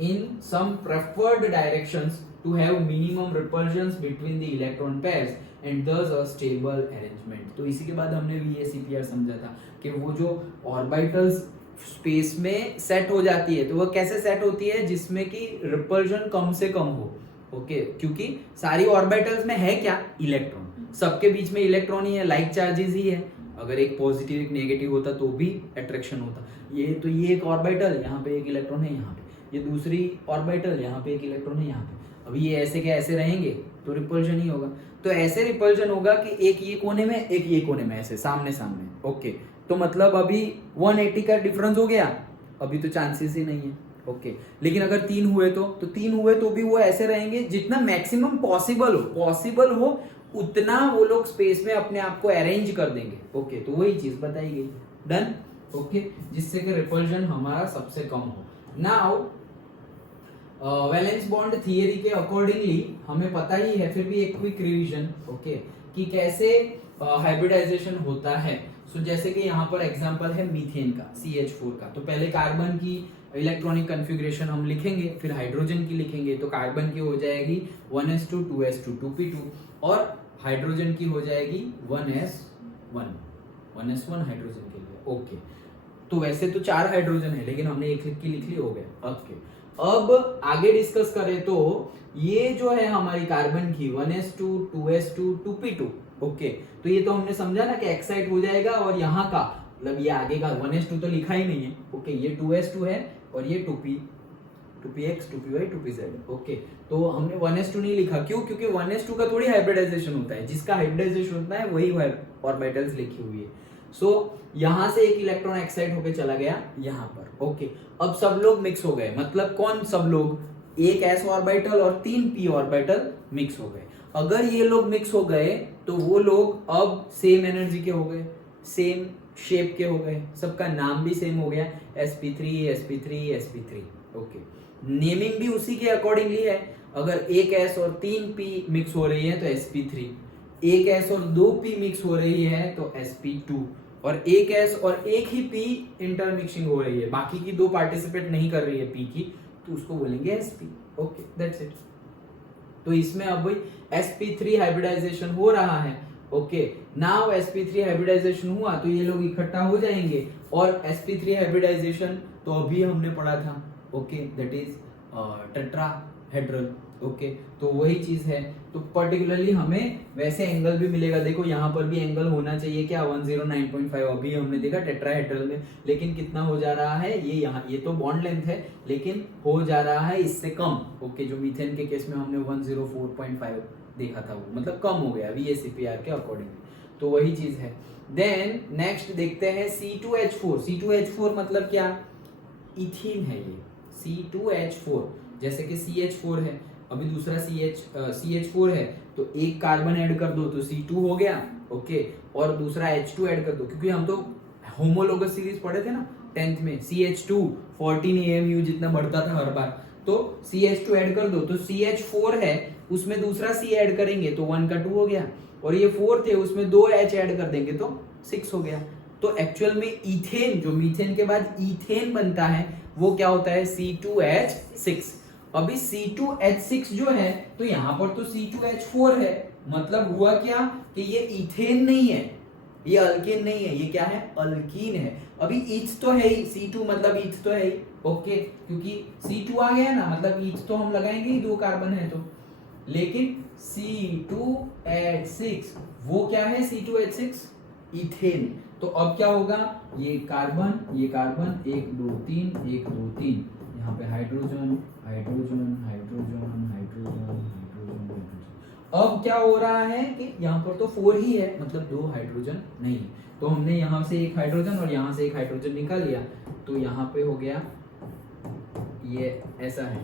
in some preferred directions to have minimum repulsions between the electron pairs and thus a stable arrangement। तो इसी के बाद हमने VACPR समझा था कि वो जो ऑर्बिटल्स स्पेस में सेट हो जाती है तो वो कैसे सेट होती है, जिसमें कि रिपल्जन कम से कम हो। ओके क्योंकि सारी ऑर्बिटल्स में है क्या, इलेक्ट्रॉन, सबके बीच में इलेक्ट्रॉन ही है, लाइक चार्जेस ही है, अगर एक पॉजिटिव एक नेगेटिव होता तो भी अट्रैक्शन होता। ये एक ऑर्बिटल, यहाँ पे एक इलेक्ट्रॉन है, यहाँ पे ये दूसरी ऑर्बिटल, यहाँ पे एक इलेक्ट्रॉन है, यहाँ पे, अभी ये ऐसे के ऐसे रहेंगे तो रिपल्जन ही होगा। तो ऐसे रिपल्जन होगा कि एक ये कोने में एक ये कोने में, ऐसे सामने सामने। ओके तो मतलब अभी 180 का डिफरेंस हो गया, अभी तो चांसेस ही नहीं है। ओके लेकिन अगर तीन हुए तो तीन हुए तो भी वो ऐसे रहेंगे, जितना मैक्सिमम पॉसिबल हो उतना वो लोग स्पेस में अपने आप को अरेंज कर देंगे। ओके तो वही चीज बताई गई। डन। ओके जिससे कि रिपल्जन हमारा सबसे कम हो। नाउ वैलेंस बॉन्ड थियरी के अकॉर्डिंगली हमें पता ही है, फिर भी एक क्विक रिवीजन ओके कि कैसे हाइब्रिडाइजेशन होता है। सो जैसे कि यहाँ पर एग्जांपल है मीथेन का, CH4 का। तो पहले कार्बन की इलेक्ट्रॉनिक कॉन्फ़िगरेशन हम लिखेंगे, फिर हाइड्रोजन की लिखेंगे। तो कार्बन की हो जाएगी 1s2 2s2 2p2 और हाइड्रोजन की हो जाएगी 1s1 हाइड्रोजन के लिए। ओके तो वैसे तो 4 हाइड्रोजन है लेकिन हमने एक लिख की लिख ली, हो गया। ओके अब आगे डिस्कस करें तो ये जो है हमारी कार्बन की 1s2 2s2 2p2। ओके तो ये तो हमने समझा ना कि एक्साइट हो जाएगा, और यहाँ का मतलब ये आगे का 1s2 तो लिखा ही नहीं है। ओके ये 2s2 है और ये 2px 2py 2pz। ओके तो हमने 1s2 नहीं लिखा, क्यों? क्योंकि 1s2 का थोड़ी हाइब्रिडाइजेशन होता है, जिसका हाइब्रिडाइजेशन होता है वही ऑर्बिटल्स लिखी हुई है। सो यहां से एक इलेक्ट्रॉन एक्साइट होकर चला गया यहाँ पर। ओके अब सब लोग मिक्स हो गए, मतलब कौन सब लोग, एक s ऑर्बिटल और 3 p ऑर्बिटल मिक्स हो गए। अगर ये लोग मिक्स हो गए तो वो लोग अब सेम एनर्जी के हो गए, सेम शेप के हो गए, सबका नाम भी सेम हो गया, sp3 sp3 sp3। Okay naming भी उसी के अकॉर्डिंगली है। अगर एक s और 3 p मिक्स हो रही है तो sp3, एक s और 2 p मिक्स हो रही है तो sp2, और एक s और एक ही p इंटरमिक्सिंग हो रही है, बाकी की 2 पार्टिसिपेट नहीं कर रही है p की, तो उसको बोलेंगे sp। Okay that's it. तो इसमें अब sp3 हाइब्रिडाइजेशन हो रहा है। ओके नाउ sp3 हाइब्रिडाइजेशन हुआ तो ये लोग इकट्ठा हो जाएंगे, और sp3 हाइब्रिडाइजेशन तो अभी हमने पढ़ा था। Okay that is tetrahedral. Okay तो वही चीज है। तो पर्टिकुलरली हमें वैसे एंगल भी मिलेगा, देखो यहाँ पर भी एंगल होना चाहिए क्या, 109.5 अभी हमने देखा टेट्राहेड्रल में, लेकिन कितना हो जा रहा है ये, यहाँ ये तो बॉन्ड लेंथ है लेकिन हो जा रहा है इससे कम। ओके जो मीथेन के केस में हमने 104.5 देखा था वो मतलब कम हो गया VSEPR के अकॉर्डिंग, तो वही चीज है। देन नेक्स्ट देखते हैं C2H4। C2H4 मतलब क्या, इथीन है ये C2H4, जैसे कि CH4 है, अभी दूसरा CH4 है, तो एक कार्बन ऐड कर दो तो C2 हो गया। ओके और दूसरा H2 ऐड कर दो, क्योंकि हम तो होमोलोगस सीरीज पढ़े थे ना 10th में, CH2 14 AMU जितना बढ़ता था हर बार, तो CH2 ऐड कर दो तो CH4 है उसमें दूसरा C ऐड करेंगे तो 1 का 2 हो गया, और ये 4th है उसमें 2 H ऐड कर देंगे तो 6 हो गया। तो एक्चुअल में इथेन, जो मीथेन के बाद इथेन बनता है वो क्या होता है, C2H6। अभी C2H6 जो है तो यहाँ पर तो C2H4 है, मतलब हुआ क्या कि ये इथेन नहीं है, ये अल्केन नहीं है, ये क्या है, अल्कीन है। अभी ईथ तो है ही, C2 मतलब ईथ तो है ही। ओके क्योंकि C2 आ गया ना, मतलब ईथ तो हम लगाएंगे ही, 2 कार्बन है तो, लेकिन C2H6 वो क्या है, C2H6 इथेन। तो अब क्या होगा, ये कार्बन 1 2 3 1 2 3, यहाँ पे hydrogen hydrogen hydrogen hydrogen hydrogen. अब क्या हो रहा है कि यहाँ पर तो 4 ही है, मतलब 2 हाइड्रोजन नहीं है, तो हमने यहाँ से एक हाइड्रोजन और यहाँ से एक हाइड्रोजन निकाल लिया, तो यहाँ पे हो गया ये ऐसा है।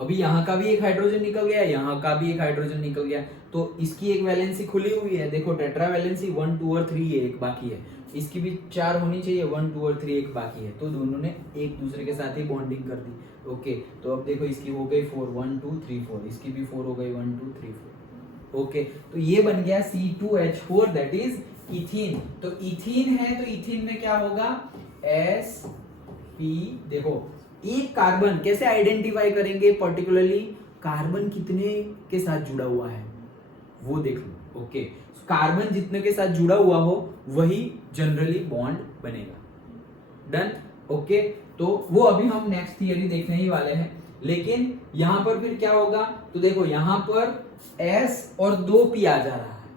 अभी यहाँ का भी एक हाइड्रोजन निकल गया, यहाँ का भी एक हाइड्रोजन निकल गया, तो इसकी एक वैलेंसी खुली हुई है, देखो टेट्रा वैलेंसी 1 2 और 3 है, एक बाकी है, इसकी भी 4 होनी चाहिए, 1 2 और 3 एक बाकी है, तो दोनों ने एक दूसरे के साथ ही बॉन्डिंग कर दी। ओके तो अब देखो इसकी हो गई 4 1 2 3 4, इसकी भी 4 हो गई 1 2 3 4। ओके तो ये बन गया C2H4 दैट इज इथीन। तो इथीन है तो इथीन में क्या होगा, sp। देखो एक कार्बन कैसे आइडेंटिफाई करेंगे, पर्टिकुलरली कार्बन कितने के साथ जुड़ा हुआ है वो देख लो। ओके कार्बन जितने के साथ जुड़ा हुआ हो वही जनरली बॉन्ड बनेगा। डन। ओके तो वो अभी हम नेक्स्ट थियरी देखने ही वाले हैं। लेकिन यहाँ पर फिर क्या होगा, तो देखो यहाँ पर S और 2p आ जा रहा है,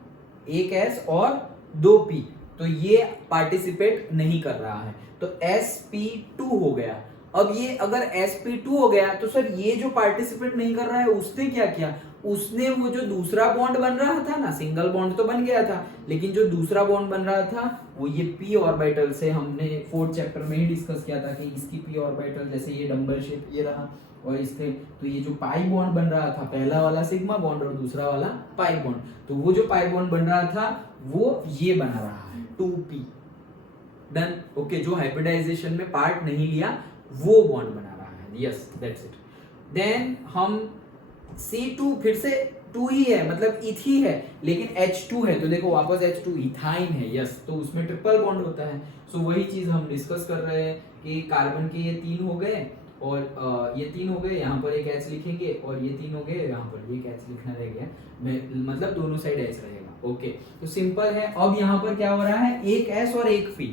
एक S और 2p, तो ये पार्टिसिपेट नहीं कर रहा है, तो sp2 हो गया। अब ये अगर sp2 हो गया तो सर ये जो पार्टिसिपेट नहीं कर रहा है उसने क्या किया, उसने वो जो दूसरा बॉन्ड बन रहा था ना, सिंगल बॉन्ड तो बन गया था, लेकिन जो दूसरा बॉन्ड बन रहा था वो ये p ऑर्बिटल से, हमने 4th चैप्टर में ही डिस्कस किया था कि इसकी p ऑर्बिटल, जैसे ये डंबल शेप ये रहा और इससे, तो ये जो पाई बॉन्ड बन रहा था, पहला वाला सिग्मा बॉन्ड और दूसरा वाला पाई बॉन्ड, तो वो जो पाई बॉन्ड बन रहा था वो ये बना रहा है 2p। Done, okay. जो हाइब्रिडाइजेशन में पार्ट नहीं लिया वो बॉन्ड बना रहा है, यस दैट्स इट। देन हम C2 फिर से 2 ही है, मतलब इथ ही है, लेकिन H2 है, तो देखो वापस H2 इथाइन है, यस, तो उसमें ट्रिपल बॉन्ड होता है। सो वही चीज हम डिस्कस कर रहे हैं कि कार्बन के ये 3 हो गए और ये 3 हो गए, यहाँ पर एक H लिखेंगे, और ये 3 हो गए, यहाँ पर एक H लिखना रह गया, मतलब दोनों साइड H रहेगा, ओके। तो सिंपल है। अब यहाँ पर क्या हो रहा है, एक S और एक P,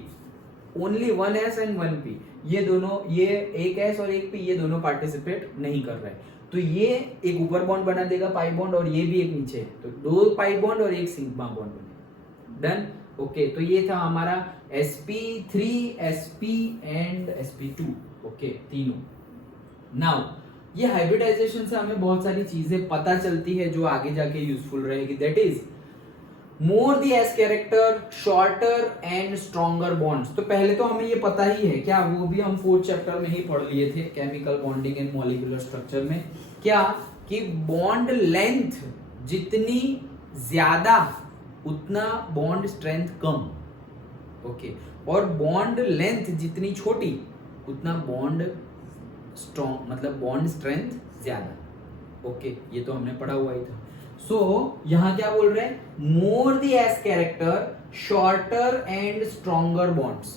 only 1S and 1P, ये दोनों, ये एक S और एक P, ये दोनों पार्टिसिपेट नहीं कर रहे, तो ये एक ऊपर बॉन्ड बना देगा पाई बॉन्ड, और ये भी एक नीचे, तो 2 पाई बॉन्ड और एक सिग्मा बॉन्ड बनेगा। Done, okay. तो ये था हमारा sp3, sp and sp2, okay, तीनों। नाउ ये हाइब्रिडाइजेशन से हमें बहुत सारी चीजें पता चलती है जो आगे जाके यूजफुल रहेगी, that is more the S character, shorter and stronger bonds. तो पहले तो हमें ये पता ही है, क्या वो भी हम 4th चैप्टर में ही पढ़ लिए थे, chemical bonding and molecular structure में, क्या कि बॉन्ड लेंथ जितनी ज्यादा उतना बॉन्ड स्ट्रेंथ कम, ओके, और बॉन्ड लेंथ जितनी छोटी उतना बॉन्ड स्ट्रॉन्ग, मतलब बॉन्ड स्ट्रेंथ ज्यादा, ओके, ये तो हमने पढ़ा हुआ ही था। सो यहां क्या बोल रहे हैं, मोर the S character, shorter and stronger bonds.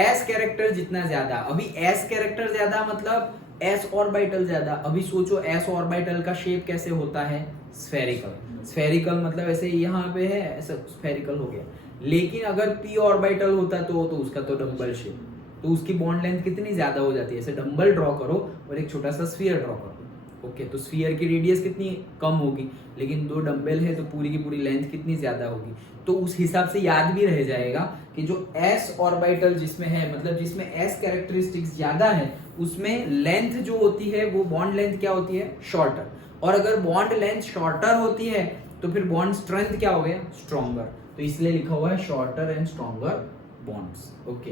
S character जितना ज्यादा, अभी S कैरेक्टर ज्यादा मतलब S ऑर्बिटल ज्यादा। अभी सोचो S ऑर्बिटल का शेप कैसे होता है, स्फेरिकल। स्फेरिकल मतलब ऐसे यहाँ पे है, ऐसा स्फेरिकल हो गया। लेकिन अगर P ऑर्बिटल होता तो उसका तो डंबल शेप, तो उसकी बॉन्ड लेंथ कितनी ज्यादा हो जाती है। ऐसे डंबल ड्रॉ करो और एक छोटा सा स्फीयर ड्रॉ करो, ओके, तो स्फीयर की रेडियस कितनी कम होगी, लेकिन 2 डंबल है तो पूरी की पूरी लेंथ कितनी ज्यादा होगी। तो उस हिसाब से याद भी रह जाएगा कि जो S ऑर्बिटल जिसमें है, मतलब जिसमें S कैरेक्टरिस्टिक्स ज्यादा है, उसमें लेंथ जो होती है वो बॉन्ड लेंथ क्या होती है, शॉर्टर। और अगर बॉन्ड लेंथ शॉर्टर होती है तो फिर बॉन्ड स्ट्रेंथ क्या हो गया, स्ट्रॉन्गर। तो इसलिए लिखा हुआ है shorter and stronger bonds, okay.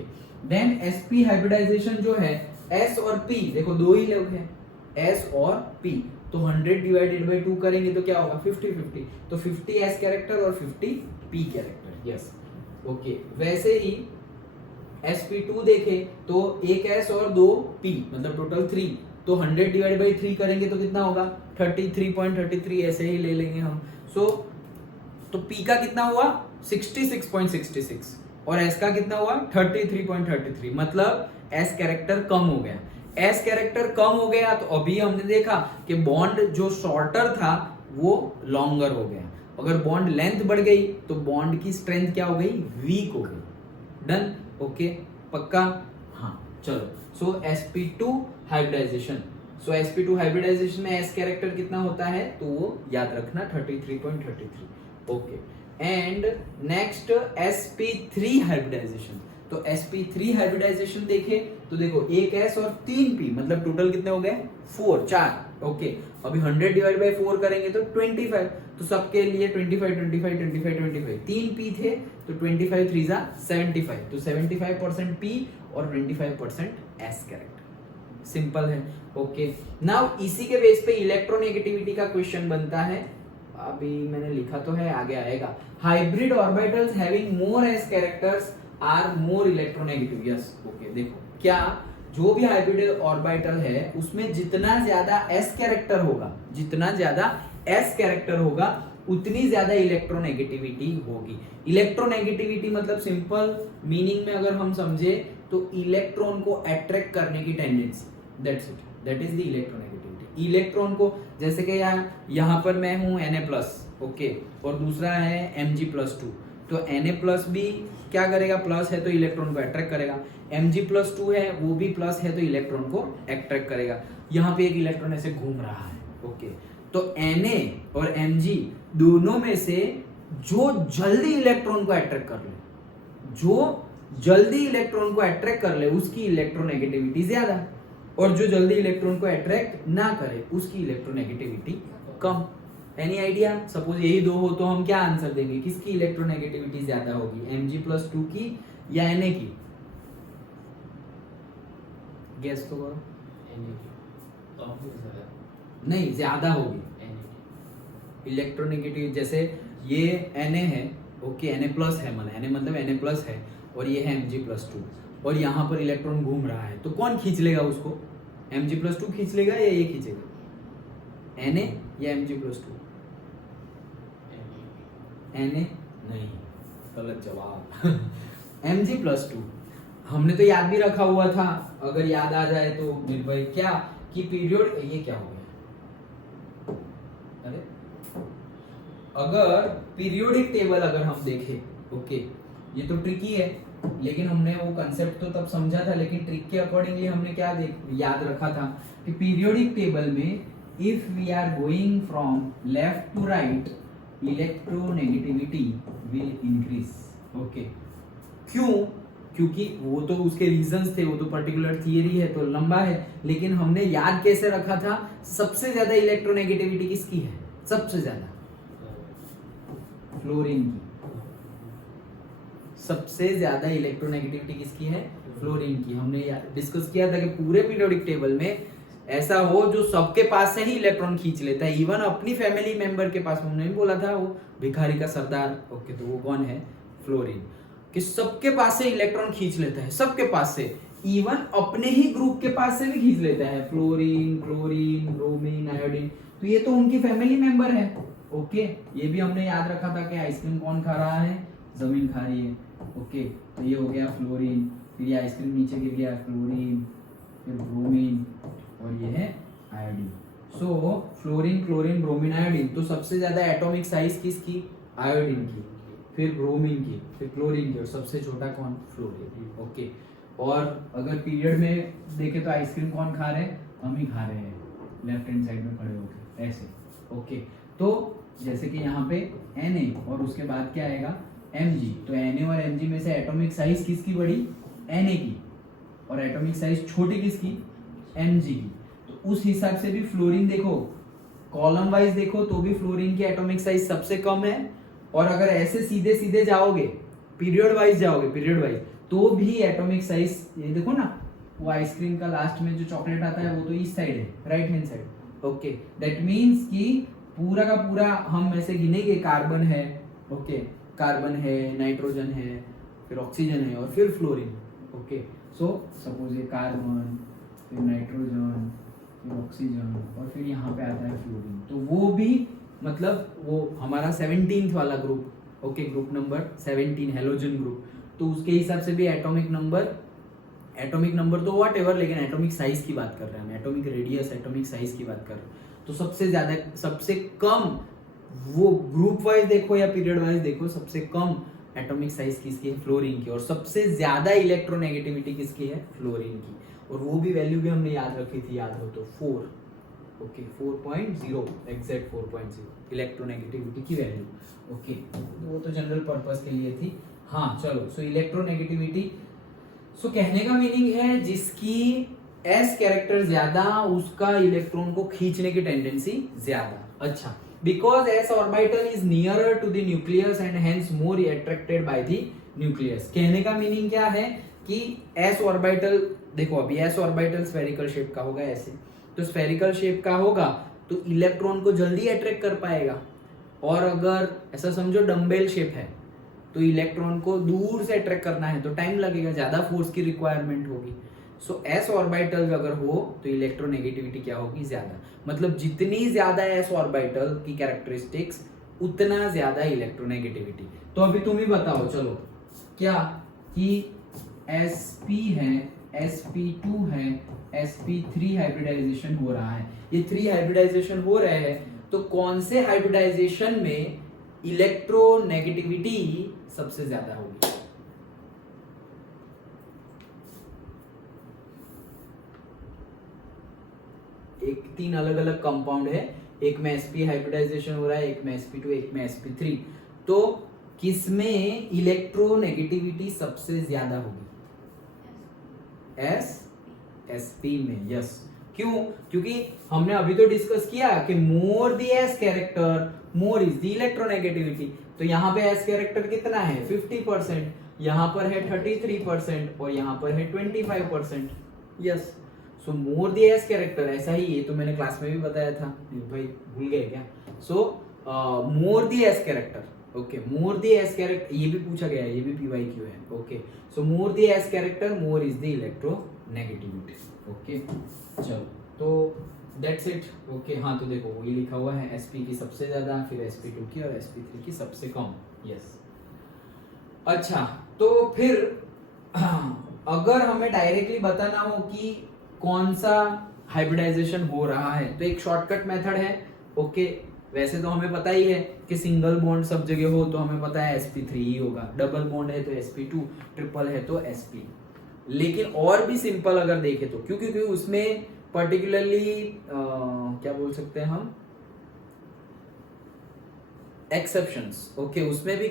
Then sp hybridisation जो है, S और P, देखो 2 ही लोग हैं, S और P, तो 100 डिवाइडेड बाई 2 करेंगे तो क्या होगा, 50-50, तो 50 S कैरेक्टर और 50 P कैरेक्टर, यस, ओके। वैसे ही sp2 देखे तो एक S और 2 P, मतलब टोटल 3, तो 100 डिवाइड बाई 3 करेंगे तो कितना होगा, 33.33, ऐसे ही ले लेंगे हम। सो तो P का कितना हुआ, 66.66, और S का कितना हुआ, 33.33, मतलब S कैरेक्टर कम हो गया। S कैरेक्टर कम हो गया तो अभी हमने देखा कि बॉन्ड जो शॉर्टर था वो लॉन्गर हो गया। अगर बॉन्ड लेंथ बढ़ गई तो बॉन्ड की स्ट्रेंथ क्या हो गई, वीक हो गई। डन, ओके, पक्का, हाँ, चलो। सो sp2 हाइब्रिडाइजेशन, सो sp2 हाइब्रिडाइजेशन में S कैरेक्टर कितना होता है, तो वो याद रखना 33.33, okay. And next sp3 hybridisation, तो sp3 हाइब्रिडाइजेशन देखे तो देखो एक S और 3 P, मतलब टोटल कितने हो गए, 4, ओके। अभी 100 डिवाइड बाई 4 करेंगे तो 25, तो सबके लिए 25 25 25 25, 3 P थे तो 25 3 जा 75, तो 75% P और 25% S कैरेक्टर, सिंपल है, ओके। नाउ इसी के बेस पे इलेक्ट्रोनेगेटिविटी का क्वेश्चन बनता है, अभी मैंने लिखा तो है, आगे आएगा। Hybrid orbitals having more S characters are more electronegative, yes, okay. देखो क्या, जो भी हाइब्रिड ऑर्बिटल है उसमें जितना ज्यादा S कैरेक्टर होगा, जितना ज्यादा S कैरेक्टर होगा उतनी ज्यादा इलेक्ट्रोनेगेटिविटी होगी। इलेक्ट्रोनेगेटिविटी मतलब सिंपल मीनिंग में अगर हम समझे तो इलेक्ट्रॉन को अट्रैक्ट करने की tendency, that's it, that is the electronegativity. Electron को, जैसे कि यहाँ पर मैं हूँ Na+, ओके, और दूसरा है Mg+2, तो Na+ भी क्या करेगा, प्लस है तो इलेक्ट्रॉन को अट्रैक्ट करेगा। Mg+2 है वो भी प्लस है तो इलेक्ट्रॉन को अट्रैक्ट करेगा। यहाँ पे एक इलेक्ट्रॉन ऐसे घूम रहा है। ओके, तो Na और Mg दोनों में से जो जल्दी इलेक्ट्रॉन को अट्रैक्ट कर ले, जो जल्दी इलेक्ट्रॉन को अट्रैक्ट कर ले उसकी इलेक्ट्रोनेगेटिविटी ज्यादा, और जो जल्दी इलेक्ट्रॉन को अट्रैक्ट ना करे उसकी इलेक्ट्रोनेगेटिविटी कम। Any idea? सपोज यही दो हो तो हम क्या आंसर देंगे, किसकी इलेक्ट्रोनेगेटिविटी ज्यादा होगी, Mg+2 की या Na की? गेस तो करो। नहीं, ज्यादा होगी इलेक्ट्रोनेगेटिव। जैसे ये Na है, ओके, Na+ है, Na मतलब Na+ है, और ये है Mg+2, और यहाँ पर इलेक्ट्रॉन घूम रहा है, तो कौन खींच लेगा उसको? Mg+2 खींच लेगा या ये खींचेगा, Na या Mg+2? Na नहीं, गलत जवाब। Mg+2 हमने तो याद भी रखा हुआ था, अगर याद आ जाए तो मेरे भाई, क्या कि पीरियड, ये क्या हो गया, अरे अगर पीरियोडिक टेबल अगर हम देखें, ओके, ये तो ट्रिकी है, लेकिन हमने वो कंसेप्ट तो तब समझा था, लेकिन ट्रिक के अकॉर्डिंगली हमने क्या याद रखा था कि पीरियोडिक टेबल में if we are going from left to right, electronegativity will increase. Okay, क्यों? क्योंकि वो तो उसके रीजंस थे, वो तो पर्टिकुलर थियरी है तो लंबा है, लेकिन हमने याद कैसे रखा था, सबसे ज्यादा इलेक्ट्रोनेगेटिविटी किसकी है? सबसे ज्यादा फ्लोरीन की। सबसे ज्यादा इलेक्ट्रोनेगेटिविटी किसकी है? फ्लोरीन की। हमने डिस्कस किया था कि पूरे पीरियोडिक टेबल में ऐसा हो जो सबके पास से ही इलेक्ट्रॉन खींच लेता है, इवन अपनी फैमिली मेंबर के पास। हमने भी बोला था वो भिखारी का सरदार, ओके, तो वो कौन है? फ्लोरीन, कि सबके पास से इलेक्ट्रॉन खींच लेता है, सबके पास से, इवन अपने ही ग्रुप के पास से भी खींच लेता है, फ्लोरीन, क्लोरीन, ब्रोमीन, आयोडीन, तो ये तो उनकी फैमिली मेंबर है। ओके, ये भी हमने याद रखा था कि आइसक्रीम कौन खा रहा है? जमीन खा रही है। ओके, तो ये हो गया फ्लोरीन, फिर ये आइसक्रीम नीचे गिर गया, फ्लोरीन, फिर ब्रोमीन, और ये है आयोडीन। सो फ्लोरीन, क्लोरीन, ब्रोमीन, आयोडीन, तो सबसे ज्यादा एटॉमिक साइज किसकी? आयोडीन की, फिर ब्रोमीन की, फिर क्लोरीन की, और सबसे छोटा कौन? फ्लोरीन। ओके, और अगर पीरियड में देखे तो आइसक्रीम कौन खा रहे हैं? हम ही खा रहे हैं, लेफ्ट हैंड साइड में खड़े होकर ऐसे। ओके, तो जैसे कि यहाँ पे Na और उसके बाद क्या आएगा? Mg, तो Na और Mg में से एटॉमिक साइज किसकी बड़ी? Na की, और एटॉमिक साइज छोटी किसकी? Mg की। तो उस हिसाब से भी फ्लोरीन देखो, कॉलम वाइज देखो तो भी फ्लोरीन की एटॉमिक साइज सबसे कम है, और अगर ऐसे सीधे सीधे जाओगे, पीरियड वाइज जाओगे, पीरियड वाइज, तो भी एटॉमिक साइज, ये देखो ना, वो आइसक्रीम का लास्ट में जो चॉकलेट आता है वो तो इस साइड है, right hand side. Okay, that means कि पूरा का पूरा हम ऐसे गिनेंगे, कार्बन है, ओके, कार्बन है, नाइट्रोजन है, फिर ऑक्सीजन है, और फिर फ्लोरीन। ओके, सो सपोज ये कार्बन, फिर नाइट्रोजन, फिर ऑक्सीजन, और फिर यहाँ पे आता है फ्लोरीन, तो वो भी मतलब वो हमारा 17th वाला group, okay, group number 17, halogen group, तो उसके हिसाब से भी एटॉमिक नंबर तो व्हाट एवर, लेकिन एटॉमिक साइज की बात कर रहे हैं हम, एटॉमिक रेडियस, एटॉमिक साइज की बात कर रहे हैं। तो सबसे ज्यादा, सबसे कम, वो ग्रुप वाइज देखो या पीरियड वाइज देखो, सबसे कम एटॉमिक साइज किसकी है? फ्लोरीन की, और सबसे ज्यादा इलेक्ट्रोनेगेटिविटी किसकी है? फ्लोरीन की, और वो भी वैल्यू भी हमने याद रखी थी, याद हो तो 4, ओके, 4.0, एग्जैक्ट 4.0 इलेक्ट्रोनेगेटिविटी की वैल्यू। ओके, वो तो जनरल पर्पस के लिए थी। हाँ चलो, सो इलेक्ट्रोनेगेटिविटी, सो कहने का मीनिंग है जिसकी S कैरेक्टर ज्यादा, उसका इलेक्ट्रॉन को खींचने की टेंडेंसी ज्यादा। अच्छा, because S orbital is nearer to the nucleus and hence more attracted by the nucleus. कहने का मीनिंग क्या है कि S ऑर्बिटल, देखो अभी S ऑर्बिटल स्फेरिकल शेप का होगा ऐसे, तो स्फेरिकल शेप का होगा तो इलेक्ट्रॉन को जल्दी अट्रैक्ट कर पाएगा, और अगर ऐसा समझो डम्बेल शेप है तो इलेक्ट्रॉन को दूर से अट्रैक्ट करना है तो टाइम लगेगा, ज्यादा फोर्स की रिक्वायरमेंट होगी। सो S ऑर्बिटल अगर हो तो इलेक्ट्रोनेगेटिविटी क्या होगी? ज्यादा। मतलब जितनी ज्यादा S ऑर्बिटल की कैरेक्टरिस्टिक्स उतना ज्यादा इलेक्ट्रोनेगेटिविटी। तो अभी तुम ही बताओ, चलो, क्या कि sp है, sp2 है, sp3 हाइब्रिडाइजेशन हो रहा है, ये 3 हाइब्रिडाइजेशन हो रहे हैं, तो कौन से हाइब्रिडाइजेशन में इलेक्ट्रोनेगेटिविटी सबसे ज्यादा होगी। एक 3 अलग अलग कंपाउंड है, एक में sp हाइब्रिडाइजेशन हो रहा है, एक में sp2, एक में sp3, तो किसमें इलेक्ट्रोनेगेटिविटी सबसे ज्यादा होगी? sp में। यस, क्यों? क्योंकि हमने अभी तो डिस्कस किया कि मोर the s character more is the electronegativity. तो यहाँ पे s कैरेक्टर कितना है? 50%, यहाँ पर है 33% और यहाँ पर है 25%। Yes, so more the s character, ऐसा ही ये तो मैंने क्लास में भी बताया था, भाई भूल गए क्या? So more the s character, okay, more the s character, ये भी पूछा गया है, ये भी PYQ है, okay. So more the s character more is the electronegativity, okay. चलो, तो दैट्स इट, ओके। हाँ, तो देखो ये लिखा हुआ है sp की सबसे ज्यादा, फिर sp2 की और sp3 की सबसे कम। यस, अच्छा, तो फिर अगर हमें डायरेक्टली बताना हो कि कौन सा हाइब्रिडाइजेशन हो रहा है, तो एक शॉर्टकट मेथड है, ओके। वैसे तो हमें पता ही है कि सिंगल बॉन्ड सब जगह हो तो हमें पता है sp3 ही होगा, डबल बॉन्ड है तो sp2, ट्रिपल है तो sp। लेकिन और भी सिंपल अगर देखें तो क्योंकि उसमें पर्टिकुलरली क्या बोल सकते हैं हम, एक्सेप्शंस, ओके, उसमें भी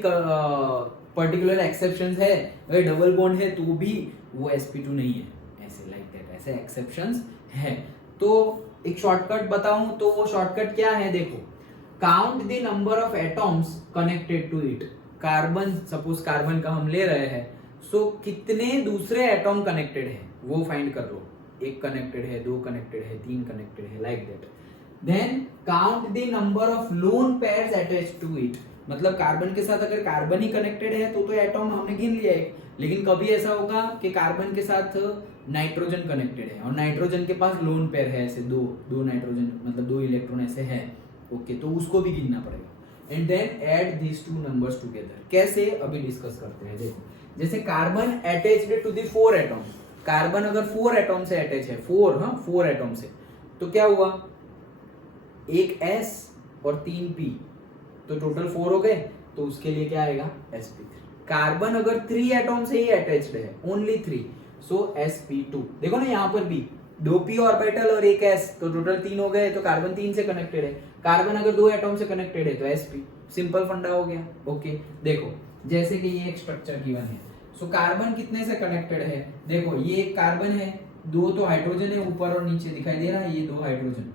पर्टिकुलर एक्सेप्शंस है। अगर डबल बॉन्ड है तो भी वो sp2 नहीं है, ऐसे लाइक दैट, ऐसे एक्सेप्शंस है। तो एक शॉर्टकट बताऊं तो वो शॉर्टकट क्या है? देखो, count the number of atoms connected to it. Carbon, suppose carbon का हम ले रहे हैं, सो कितने दूसरे एटॉम कनेक्टेड है वो फाइंड कर लो। 1 कनेक्टेड है, 2 कनेक्टेड है, 3 कनेक्टेड है, like that. Then count the number of lone pairs attached to it. मतलब कार्बन के साथ अगर कार्बन ही कनेक्टेड है तो एटॉम हमने गिन लिया है, लेकिन कभी ऐसा होगा कि कार्बन के साथ नाइट्रोजन कनेक्टेड है और नाइट्रोजन के पास लोन पेयर है, ऐसे दो नाइट्रोजन, मतलब 2 इलेक्ट्रॉन ऐसे है, ओके, तो उसको भी गिनना पड़ेगा। And then add these 2 numbers together. कैसे, अभी डिस्कस करते हैं। देखो, जैसे carbon attached to the 4 atom, carbon अगर 4 एटॉम से अटैच है, 4 एटॉम से, तो क्या हुआ? एक S और 3 P, तो टोटल 4 हो गए, तो उसके लिए क्या आएगा? sp3। कार्बन अगर 3 एटॉम से ही अटैच्ड है, ओनली 3, सो sp2। देखो ना, यहाँ पर भी 2 p ऑर्बिटल और एक s, तो टोटल 3 हो गए, तो कार्बन 3 से कनेक्टेड है। कार्बन अगर 2 एटॉम से कनेक्टेड है तो sp। सिंपल फंडा हो गया, ओके। देखो, जैसे कि ये एक स्ट्रक्चर गिवन है, सो कार्बन कितने से कनेक्टेड है? देखो, ये एक कार्बन है, 2 तो हाइड्रोजन है, ऊपर और नीचे दिखाई दे रहा है, ये 2 hydrogen,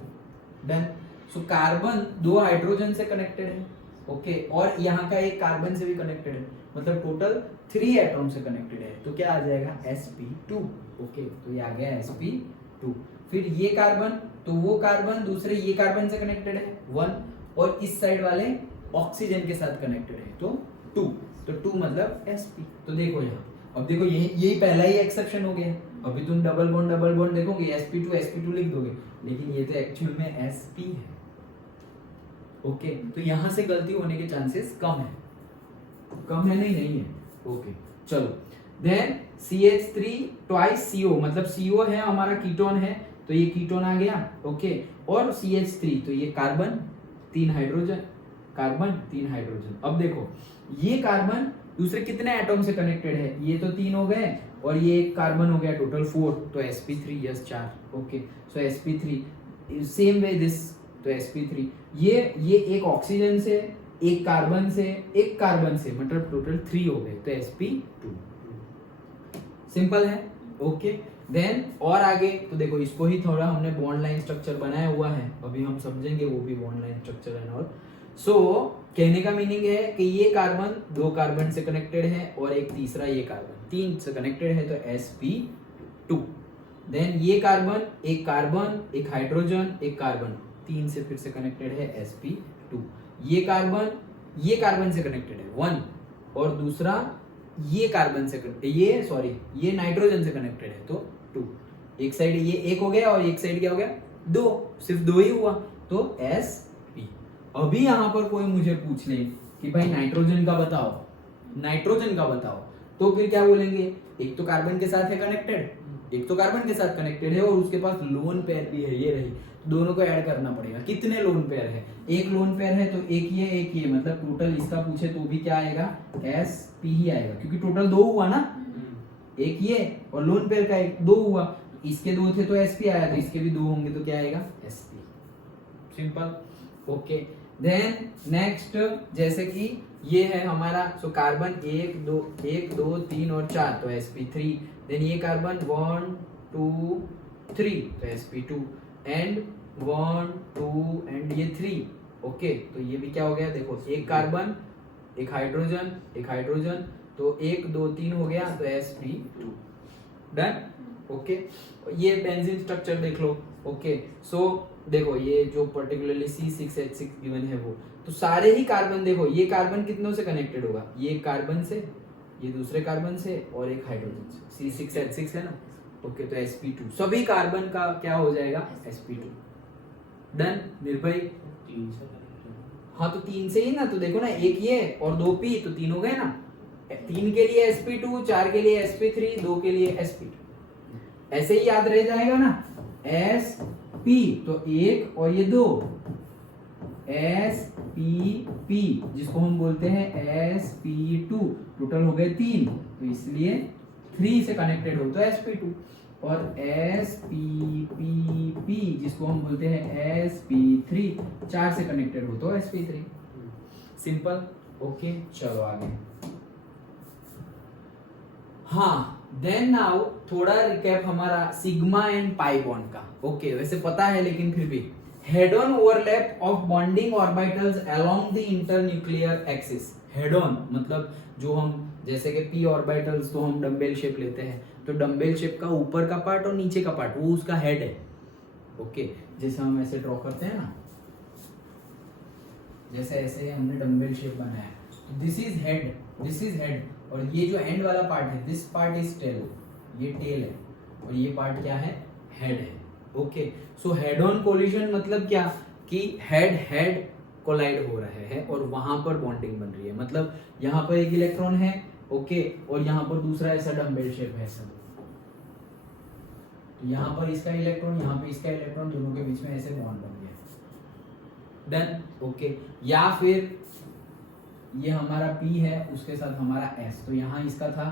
done. So carbon 2 hydrogen से कनेक्टेड है, ओके, और यहाँ का एक कार्बन से भी कनेक्टेड है, मतलब टोटल 3 एटॉम से कनेक्टेड है, तो क्या आ जाएगा? sp2, ओके, तो ये आ गया sp2। फिर ये कार्बन, तो वो कार्बन दूसरे ये कार्बन से कनेक्टेड है 1, और इस साइड वाले ऑक्सीजन के साथ कनेक्टेड है तो 2, तो 2 मतलब sp। तो देखो यहाँ, अब देखो यही पहला ही एक्सेप्शन हो गया। अभी तुम डबल बॉन्ड देखोगे, sp2 लिख दोगे, लेकिन ये तो एक्चुअल में sp है, ओके। तो यहां से गलती होने के चांसेस कम है, नहीं है, ओके। चलो, देन CH3 ट्वाइस CO, मतलब CO है हमारा, कीटोन है, तो ये कीटोन आ गया, ओके। और CH3, तो ये कार्बन 3 हाइड्रोजन, कार्बन 3 हाइड्रोजन। अब देखो, ये कार्बन दूसरे कितने एटॉम से कनेक्टेड है? ये तो 3 हो गए, और ये एक कार्बन हो गया, टोटल 4, तो sp3, yes 4, okay. So sp3, same way this, तो sp3। ये एक ऑक्सीजन से, एक कार्बन से, मतलब टोटल 3 हो गए, तो sp2। सिंपल है, ओके। देन और आगे तो देखो, इसको ही थोड़ा हमने बॉन्ड लाइन स्ट्रक्चर बनाया हुआ है, अभी हम समझेंगे वो भी bond line structure and all. So कहने का मीनिंग है कि ये कार्बन 2 कार्बन से कनेक्टेड है और एक तीसरा ये कार्बन 3 से कनेक्टेड है, तो sp2। देन ये कार्बन, एक हाइड्रोजन, एक कार्बन 3 से फिर से कनेक्टेड है, sp2। ये कार्बन से कनेक्टेड है 1, और दूसरा ये कार्बन से, ये नाइट्रोजन से कनेक्टेड है, तो 2। एक साइड ये 1 हो गया और एक साइड क्या हो गया? 2, सिर्फ 2 ही हुआ, तो sp। अभी यहां पर कोई मुझे पूछ ले कि भाई नाइट्रोजन का बताओ, तो फिर क्या बोलेंगे? एक तो कार्बन के साथ है कनेक्टेड, एक तो कार्बन के साथ कनेक्टेड है और उसके पास लोन पेयर भी है, ये रही, दोनों को ऐड करना पड़ेगा। कितने लोन पेयर है? एक लोन पेयर है तो एक ये मतलब टोटल इसका पूछे तो भी क्या आएगा? SP ही आएगा, क्योंकि टोटल 2 हुआ ना, एक ये और लोन पेयर का एक 2 हुआ, इसके 2 थे तो SP आया, तो इसके भी 2 होंगे तो क्या आएगा? SP। Simple. Okay, then next जैसे कि ये है हमारा, सो कार्बन 1 2 3 और 4 तो sp3, देन ये कार्बन 1 2 3 तो sp2 एंड 1 2 एंड ये 3। ओके, तो ये भी क्या हो गया? देखो एक कार्बन एक हाइड्रोजन तो 1 2 3 हो गया तो sp2। डन। ओके, ये बेंजीन स्ट्रक्चर देख लो। ओके, सो देखो ये जो पर्टिकुलरली C6H6 गिवन है वो, तो सारे ही कार्बन देखो, ये कार्बन कितनों से कनेक्टेड होगा? ये एक कार्बन से, ये दूसरे कार्बन से और एक हाइड्रोजन से, C6H6 है ना। ओके, तो sp2 सभी कार्बन का क्या हो जाएगा? sp2। डन निर्भय। हाँ तो 3 से ही ना, तो देखो ना एक ये और 2p तो 3 हो गए ना। 3 के लिए sp2, 4 के लिए sp3, 2 के लिए sp2। ऐसे ही याद रह जाएगा ना, sp तो 1 और ये 2 spp जिसको हम बोलते हैं sp2, टोटल हो गए 3, तो इसलिए 3 से कनेक्टेड हो तो sp2, और spp जिसको हम बोलते हैं sp3, 4 से कनेक्टेड हो तो sp3। सिंपल। ओके, चलो आगे। हाँ, देन नाउ थोड़ा रिकैप हमारा सिग्मा एंड पाई बॉन्ड का। ओके, वैसे पता है लेकिन फिर भी, head on overlap of bonding orbitals along the internuclear axis. Head on मतलब जो हम जैसे कि p ऑर्बिटल्स तो हम डंबेल शेप लेते हैं, तो डंबेल शेप का ऊपर का पार्ट और नीचे का पार्ट वो उसका हेड है। ओके, जैसे हम ऐसे ड्रॉ करते हैं ना, जैसे ऐसे हमने डंबेल शेप बनाया, तो दिस इज हेड, और ये जो एंड वाला पार्ट है, दिस पार्ट इज टेल, ये टेल है, और ये पार्ट क्या है? हेड है। Okay, so head on collision मतलब क्या कि हेड कोलाइड हो रहा है और वहां पर बॉन्डिंग बन रही है, मतलब यहाँ पर एक इलेक्ट्रॉन है, ओके, और यहाँ पर दूसरा ऐसा डंबेल शेप है सब, तो यहाँ पर इसका इलेक्ट्रॉन, यहाँ पे इसका इलेक्ट्रॉन, दोनों के बीच में ऐसे बॉन्ड बन गया। डन। ओके, या फिर ये हमारा P है, उसके साथ हमारा S, तो यहाँ इसका था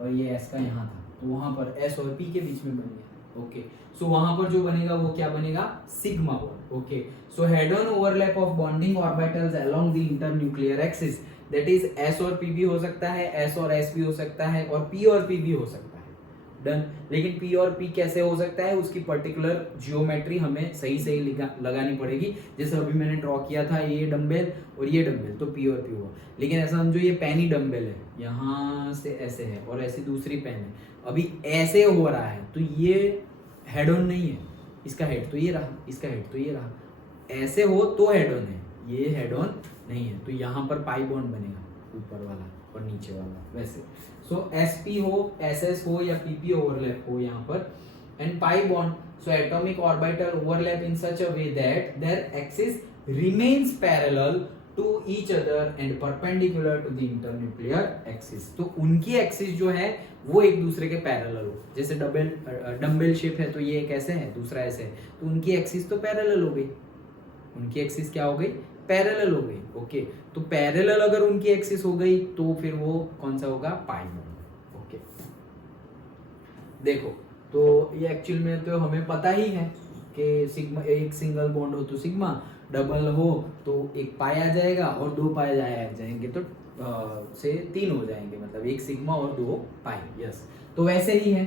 और ये S का यहाँ था, तो वहां पर S और P के बीच में बन गया। ओके, सो वहां पर जो बनेगा वो क्या बनेगा? Sigma bond. Okay, so head on overlap of bonding orbitals along the internuclear axis, that is S और P भी हो सकता है, S और S भी हो सकता है, और P और P भी हो सकता है। डन। लेकिन P और P कैसे हो सकता है, उसकी पर्टिकुलर जियोमेट्री हमें सही लगानी पड़ेगी। जैसे अभी मैंने ड्रॉ किया था, ये डंबेल और ये डंबेल, तो P और P हुआ। लेकिन ऐसा समझो ये पेनी डंबेल है, यहाँ से ऐसे है और ऐसी दूसरी पेन है, अभी ऐसे हो रहा है, तो ये हेड ऑन नहीं है, इसका हेड तो ये रहा, इसका हेड तो ये रहा, ऐसे हो तो हेड ऑन है, ये हेड ऑन नहीं है, तो यहाँ पर पाई बॉन्ड बनेगा, ऊपर वाला और नीचे वाला वैसे। सो sp हो, ss हो या pp ओवरलैप हो यहाँ पर, and pi bond, so atomic orbital overlap in such a way that their axis remains parallel to each other and perpendicular to the internuclear axis. तो उनकी एक्सिस जो है वो एक दूसरे के पैरेलल हो, जैसे डंबेल शेप है तो ये एक ऐसे है, दूसरा ऐसे है, तो उनकी एक्सिस तो पैरेलल हो गई, उनकी एक्सिस क्या हो गई? पैरेलल हो गई। ओके, तो पैरेलल अगर उनकी एक्सिस हो गई तो फिर वो कौन सा होगा? Pi bond. ओके, देखो तो ये एक्चुअल में तो हमें पता ही है कि सिग्मा, एक सिंगल बॉन्ड हो तो सिग्मा, डबल हो तो एक पाई आ जाएगा और 2 पाई आ जाएंगे तो से 3 हो जाएंगे, मतलब एक सिग्मा और 2 पाई। यस, तो वैसे ही है।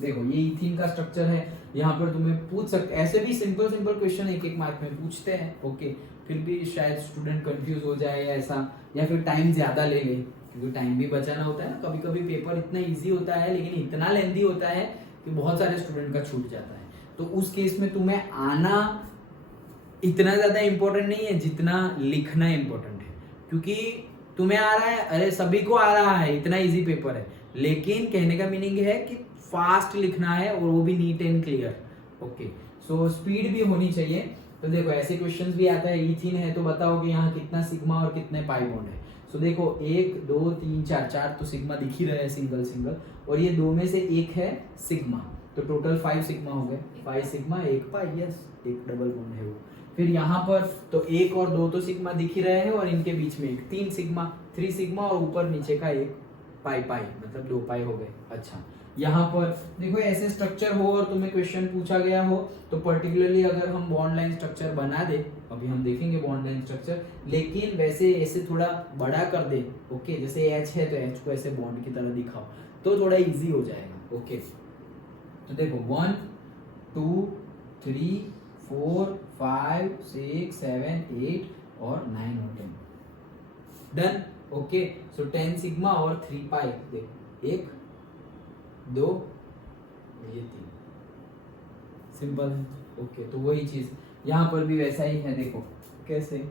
देखो ये इथीन का स्ट्रक्चर है, यहाँ पर तुम्हें पूछ सकते, ऐसे भी सिंपल क्वेश्चन एक मार्क में पूछते हैं। ओके, फिर भी शायद स्टूडेंट कंफ्यूज हो जाए या ऐसा, या फिर टाइम ज्यादा ले ले, क्योंकि टाइम भी बचाना होता है ना। कभी कभी पेपर इतना इजी होता है लेकिन इतना लेंथी होता है कि बहुत सारे स्टूडेंट का छूट जाता है, तो उस केस में तुम्हें आना इतना ज्यादा इंपॉर्टेंट नहीं है जितना लिखना इंपॉर्टेंट है, क्योंकि तुम्हें आ रहा है, अरे सभी को आ रहा है, इतना इजी पेपर है, लेकिन कहने का मीनिंग है कि फास्ट लिखना है और वो भी neat and clear. Okay, so speed भी होनी चाहिए। तो देखो ऐसे क्वेश्चंस भी आता है, इथीन है तो बताओ कि यहाँ कितना सिग्मा और कितने पाई बॉन्ड है। सो देखो 1 2 3 4 तो सिग्मा दिख ही रहा है सिंगल, और ये 2 में से एक है सिग्मा, तो तो टोटल 5 सिग्मा हो गए, 5 सिग्मा 1 पाई, यस एक डबल बॉन्ड है वो। फिर यहाँ पर तो 1 और 2 तो सिग्मा दिख ही रहे हैं और इनके बीच में एक 3 सिग्मा, 3 सिग्मा और ऊपर नीचे का एक पाई पाई, मतलब 2 पाई हो गए। अच्छा यहाँ पर देखो ऐसे स्ट्रक्चर हो और तुम्हें क्वेश्चन पूछा गया हो तो पर्टिकुलरली अगर हम बॉन्ड लाइन स्ट्रक्चर बना दे, अभी हम देखेंगे बॉन्ड लाइन स्ट्रक्चर, लेकिन वैसे ऐसे थोड़ा बड़ा कर दे, ओके जैसे H है तो H को ऐसे बॉन्ड की तरह दिखाओ तो थोड़ा इजी हो जाएगा। ओके तो देखो 1 2 3 4 5 6 7 8 और 9 और 10 डन। ओके सो 10 सिग्मा और 3 पाई, देखो 1 2 ये 3, सिंपल है। ओके तो वही चीज यहाँ पर भी वैसा ही है, देखो कैसे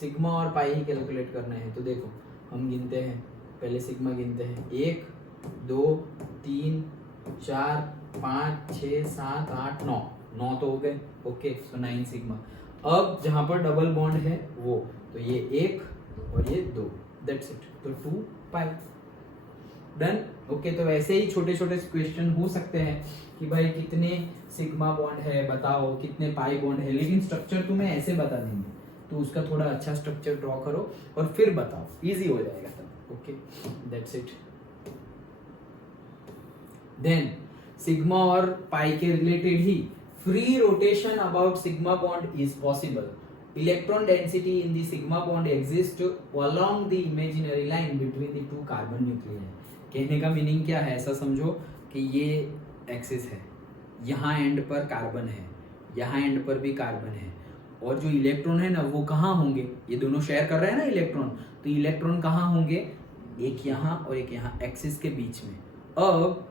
सिग्मा और पाई ही कैलकुलेट करना है। तो देखो हम गिनते हैं, पहले सिग्मा गिनते हैं 1 2 3 4 5 6 7 8 9, 9 तो हो गए। Okay so 9 sigma. अब जहां पर डबल बॉन्ड है वो तो ये 1 और ये 2, दैट्स इट, तो 2 पाई डन। ओके तो वैसे ही छोटे छोटे क्वेश्चन हो सकते हैं कि भाई कितने सिग्मा बॉन्ड है बताओ, कितने पाई बॉन्ड है, लेकिन स्ट्रक्चर तुम्हें ऐसे बता देंगे तो उसका थोड़ा अच्छा स्ट्रक्चर ड्रॉ करो और फिर बताओ, इजी हो जाएगा तब। Okay that's it. Then sigma और पाई के related he free rotation about sigma bond is possible. Electron density in the sigma bond exist along the imaginary line between the two carbon nuclei. कहने का meaning क्या है, ऐसा समझो कि ये एक्सिस है, यहाँ एंड पर कार्बन है, यहाँ एंड पर भी कार्बन है, और जो इलेक्ट्रॉन है ना वो कहाँ होंगे, ये दोनों शेयर कर रहे हैं ना इलेक्ट्रॉन, तो इलेक्ट्रॉन कहाँ होंगे, एक यहाँ और एक यहाँ एक्सिस के बीच में। अब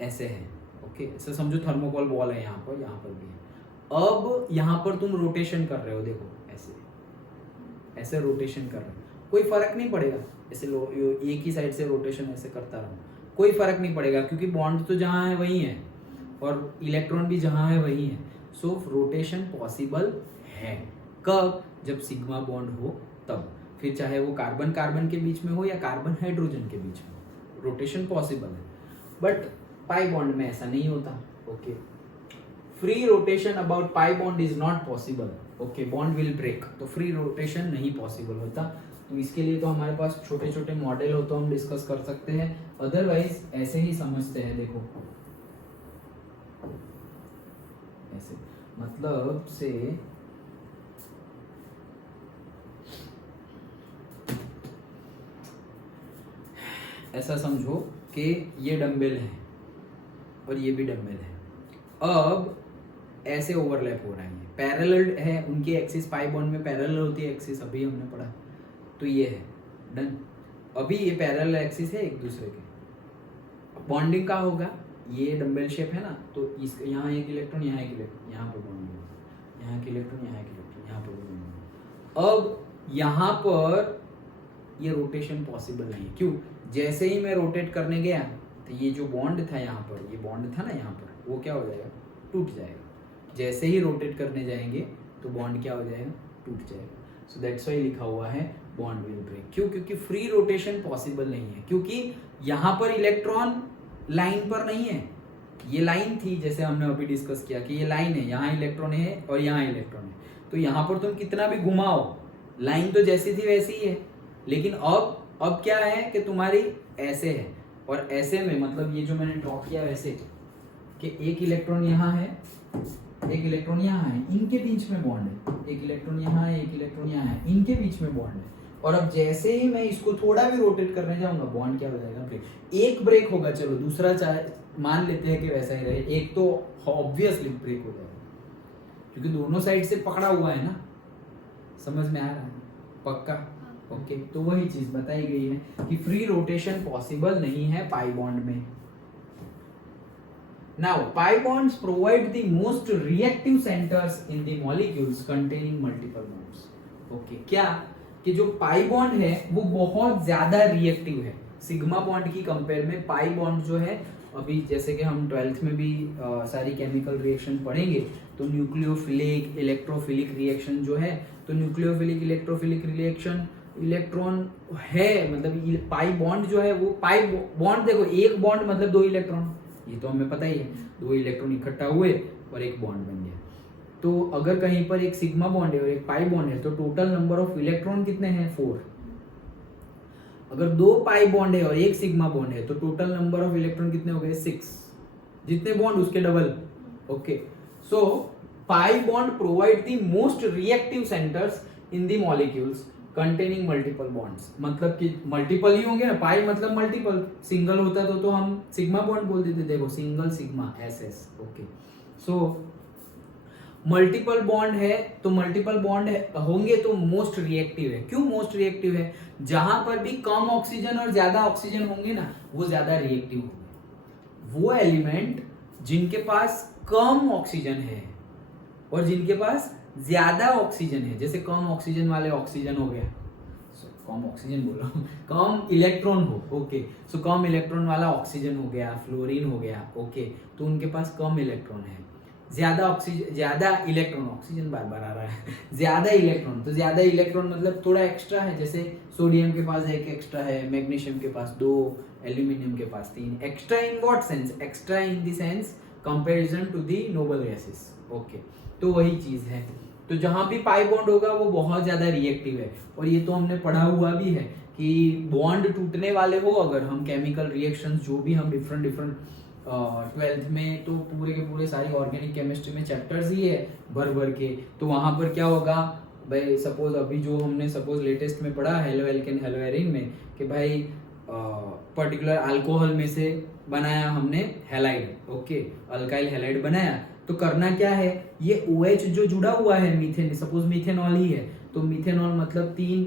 ऐसे है, ओके ऐसा समझो थर्मोकोल बॉल है यहाँ पर भी है। अब यहाँ पर तुम रोटेशन कर रहे हो, देखो ऐसे ऐसे रोटेशन कर रहे हो, कोई फर्क नहीं पड़ेगा, ऐसे एक ही साइड से रोटेशन ऐसे करता रहो, कोई फर्क नहीं पड़ेगा क्योंकि बॉन्ड तो जहाँ है वही है और इलेक्ट्रॉन भी जहाँ है वही है। सो रोटेशन पॉसिबल है कब, जब सिग्मा बॉन्ड हो तब, फिर चाहे वो कार्बन कार्बन के बीच में हो या कार्बन हाइड्रोजन के बीच में, रोटेशन पॉसिबल है। बट पाई बॉन्ड में ऐसा नहीं होता। Okay free rotation about pi bond is not possible. Okay bond will break, तो फ्री रोटेशन नहीं पॉसिबल होता। तो इसके लिए तो हमारे पास छोटे छोटे मॉडल हो तो हम डिस्कस कर सकते हैं, अदरवाइज ऐसे ही समझते हैं। देखो ऐसे मतलब से ऐसा समझो कि ये डंबल है और ये भी डंबल है, अब ऐसे ओवरलैप हो रहा है, ये पैरेलल है, उनकी एक्सिस पाई बॉन्ड में पैरेलल होती है एक्सिस, अभी हमने पढ़ा, तो ये है डन। अभी ये पैरेलल एक्सिस है एक दूसरे के, बॉन्डिंग का होगा, ये डंबल शेप है ना, तो इस यहाँ एक इलेक्ट्रॉन, यहाँ एक इलेक्ट्रॉन, यहाँ पर बॉन्डिंग, यहाँ एक इलेक्ट्रॉन, यहाँ एक इलेक्ट्रॉन, यहाँ पर बॉन्डिंग। अब यहाँ पर ये रोटेशन पॉसिबल नहीं, क्यों, जैसे ही मैं रोटेट करने गया तो ये जो बॉन्ड था यहाँ पर, ये बॉन्ड था ना यहाँ पर, वो क्या हो जाएगा, टूट जाएगा। जैसे ही रोटेट करने जाएंगे तो बॉन्ड क्या हो जाएगा, टूट जाएगा। सो दैट्स व्हाई लिखा हुआ है बॉन्ड विल ब्रेक। क्यों, क्योंकि फ्री रोटेशन पॉसिबल नहीं है, क्योंकि यहाँ पर इलेक्ट्रॉन लाइन पर नहीं है, ये लाइन थी जैसे हमने अभी डिस्कस किया कि ये लाइन है, यहाँ इलेक्ट्रॉन है और यहाँ इलेक्ट्रॉन है, तो यहाँ पर तुम कितना भी घुमाओ लाइन तो जैसी थी वैसी ही है, लेकिन अब क्या है कि तुम्हारी ऐसे है और ऐसे में, मतलब ये जो मैंने ड्रॉ किया वैसे कि एक इलेक्ट्रॉन यहाँ है, एक इलेक्ट्रॉन यहाँ है, इनके बीच में बॉन्ड है, एक इलेक्ट्रॉन यहाँ है, एक इलेक्ट्रॉन यहाँ है, इनके बीच में बॉन्ड है, और अब जैसे ही मैं इसको थोड़ा भी रोटेट करने जाऊंगा बॉन्ड क्या हो जाएगा, ब्रेक। एक ब्रेक होगा, चलो दूसरा चाहे मान लेते हैं कि वैसा ही रहे, एक तो ऑब्वियसली ब्रेक हो जाएगा क्योंकि दोनों साइड से पकड़ा हुआ है ना, समझ में आ रहा है पक्का। ओके तो वही चीज बताई गई है कि फ्री रोटेशन पॉसिबल नहीं है पाई बॉन्ड में। Now pi bonds provide the most reactive centres in the molecules containing multiple bonds. Okay क्या कि जो पाई बॉन्ड है वो बहुत ज्यादा रिएक्टिव है सिग्मा बॉन्ड की कंपेयर में। पाई बॉन्ड जो है, अभी जैसे कि हम 12th में भी सारी केमिकल रिएक्शन पढ़ेंगे, तो न्यूक्लियोफिलिक इलेक्ट्रोफिलिक रिएक्शन जो है, तो न्यूक्लियोफिलिक इलेक्ट्रोफिलिक रिएक्शन इलेक्ट्रॉन है, मतलब पाई बॉन्ड जो है वो पाई बॉन्ड, देखो एक बॉन्ड मतलब 2 इलेक्ट्रॉन, ये तो हमें पता ही है, 2 इलेक्ट्रॉन इकट्ठा हुए और एक बॉन्ड बन गया। तो अगर कहीं पर एक सिग्मा बॉन्ड है और एक पाई बॉन्ड है तो टोटल नंबर ऑफ इलेक्ट्रॉन कितने हैं 4। अगर 2 पाई बॉन्ड है और एक सिग्मा बॉन्ड है तो टोटल नंबर ऑफ इलेक्ट्रॉन कितने हो गए 6, जितने बॉन्ड उसके double. Okay, so pi bond provide the most reactive centres in the molecules containing multiple bonds. मतलब कि मल्टीपल ही होंगे ना, पाई मतलब मल्टीपल, सिंगल होता तो हम सिग्मा बॉन्ड बोल देते, देखो single sigma SS। Okay, so multiple bond है तो मल्टीपल बॉन्ड होंगे तो मोस्ट रिएक्टिव है। क्यों मोस्ट रिएक्टिव है? जहां पर भी कम ऑक्सीजन और ज्यादा ऑक्सीजन होंगे ना वो ज्यादा रिएक्टिव होंगे। वो एलिमेंट जिनके पास कम ऑक्सीजन है और जिनके पास ज्यादा ऑक्सीजन है, जैसे कम ऑक्सीजन वाले ऑक्सीजन हो गया, कम ऑक्सीजन बोल रहा हूँ, कम इलेक्ट्रॉन हो, ओके, सो कम इलेक्ट्रॉन वाला ऑक्सीजन हो गया, फ्लोरीन हो गया, ओके, तो उनके पास कम इलेक्ट्रॉन है। ज्यादा ऑक्सीजन, ज्यादा इलेक्ट्रॉन, ऑक्सीजन बार बार आ रहा है ज्यादा इलेक्ट्रॉन, तो ज्यादा इलेक्ट्रॉन मतलब थोड़ा एक्स्ट्रा है, जैसे सोडियम के पास 1 एक्स्ट्रा है, मैग्नीशियम के पास 2, एल्यूमिनियम के पास 3। Extra in what sense? Extra in the sense comparison to the noble gases. Okay, तो वही चीज है। तो जहां भी पाई बॉन्ड होगा वो बहुत ज्यादा रिएक्टिव है, और ये तो हमने पढ़ा हुआ भी है कि बॉन्ड टूटने वाले हो अगर हम केमिकल रिएक्शंस जो भी हम डिफरेंट 12th में तो पूरे के पूरे सारी ऑर्गेनिक केमिस्ट्री में चैप्टर्स ही है भर के, तो वहां पर क्या होगा भाई, सपोज अभी जो हमने सपोज लेटेस्ट में पढ़ा हेलो एल्केन हेलो एरिन में कि भाई पर्टिकुलर अल्कोहल में से बनाया हमने हैलाइड, ओके, अल्काइल हैलाइड बनाया, तो करना क्या है, ये OH जो जुड़ा हुआ है मीथेन, सपोज मीथेनॉल ही है तो मीथेनॉल मतलब 3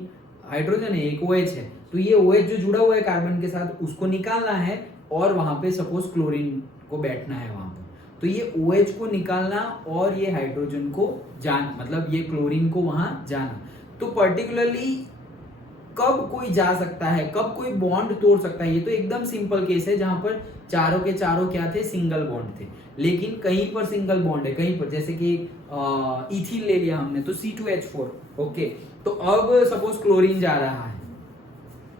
हाइड्रोजन है, 1 OH है, तो ये OH जो जुड़ा हुआ है कार्बन के साथ उसको निकालना है और वहां पे सपोज क्लोरीन को बैठना है वहां पर, तो ये OH को निकालना और ये हाइड्रोजन को मतलब ये क्लोरीन को वहां जाना। तो पर्टिकुलरली कब कोई जा सकता है, कब कोई बॉन्ड तोड़ सकता है, ये तो एकदम सिंपल केस है जहां पर चारों के चारों क्या थे, सिंगल बॉन्ड थे, लेकिन कहीं पर सिंगल बॉन्ड है, कहीं पर जैसे कि इथिल ले लिया हमने तो C2H4, ओके, तो अब सपोज क्लोरीन जा रहा है,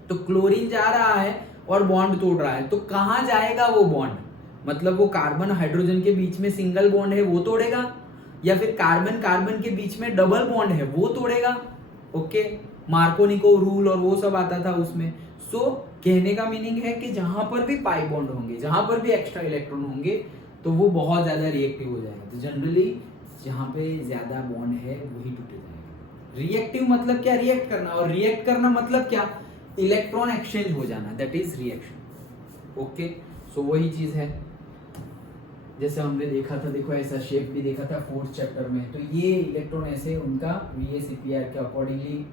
तो क्लोरीन जा रहा है और बॉन्ड तोड़ रहा है, तो कहां जाएगा वो बॉन्ड? मतलब वो कार्बन हाइड्रोजन के बीच में सिंगल बॉन्ड है वो तोड़ेगा, या फिर कार्बन कार्बन के बीच में डबल बॉन्ड है वो तोड़ेगा। ओके, मार्कोनिको रूल और वो सब आता था उसमें। सो कहने का मीनिंग है कि जहां पर भी पाई बॉन्ड होंगे, जहां पर भी एक्स्ट्रा इलेक्ट्रॉन होंगे तो वो बहुत ज्यादा रिएक्टिव हो जाएगा। तो जनरली जहां पे ज्यादा बॉन्ड है वही टूटे जाएगा। रिएक्टिव मतलब क्या? रिएक्ट करना, और रिएक्ट करना मतलब क्या? इलेक्ट्रॉन एक्सचेंज हो जाना, दैट इज रिएक्शन। ओके, सो वही चीज है जैसे हमने देखा था, देखो ऐसा शेप भी देखा था 4th चैप्टर में, तो ये इलेक्ट्रॉन ऐसे उनका VSEPR के अकॉर्डिंगली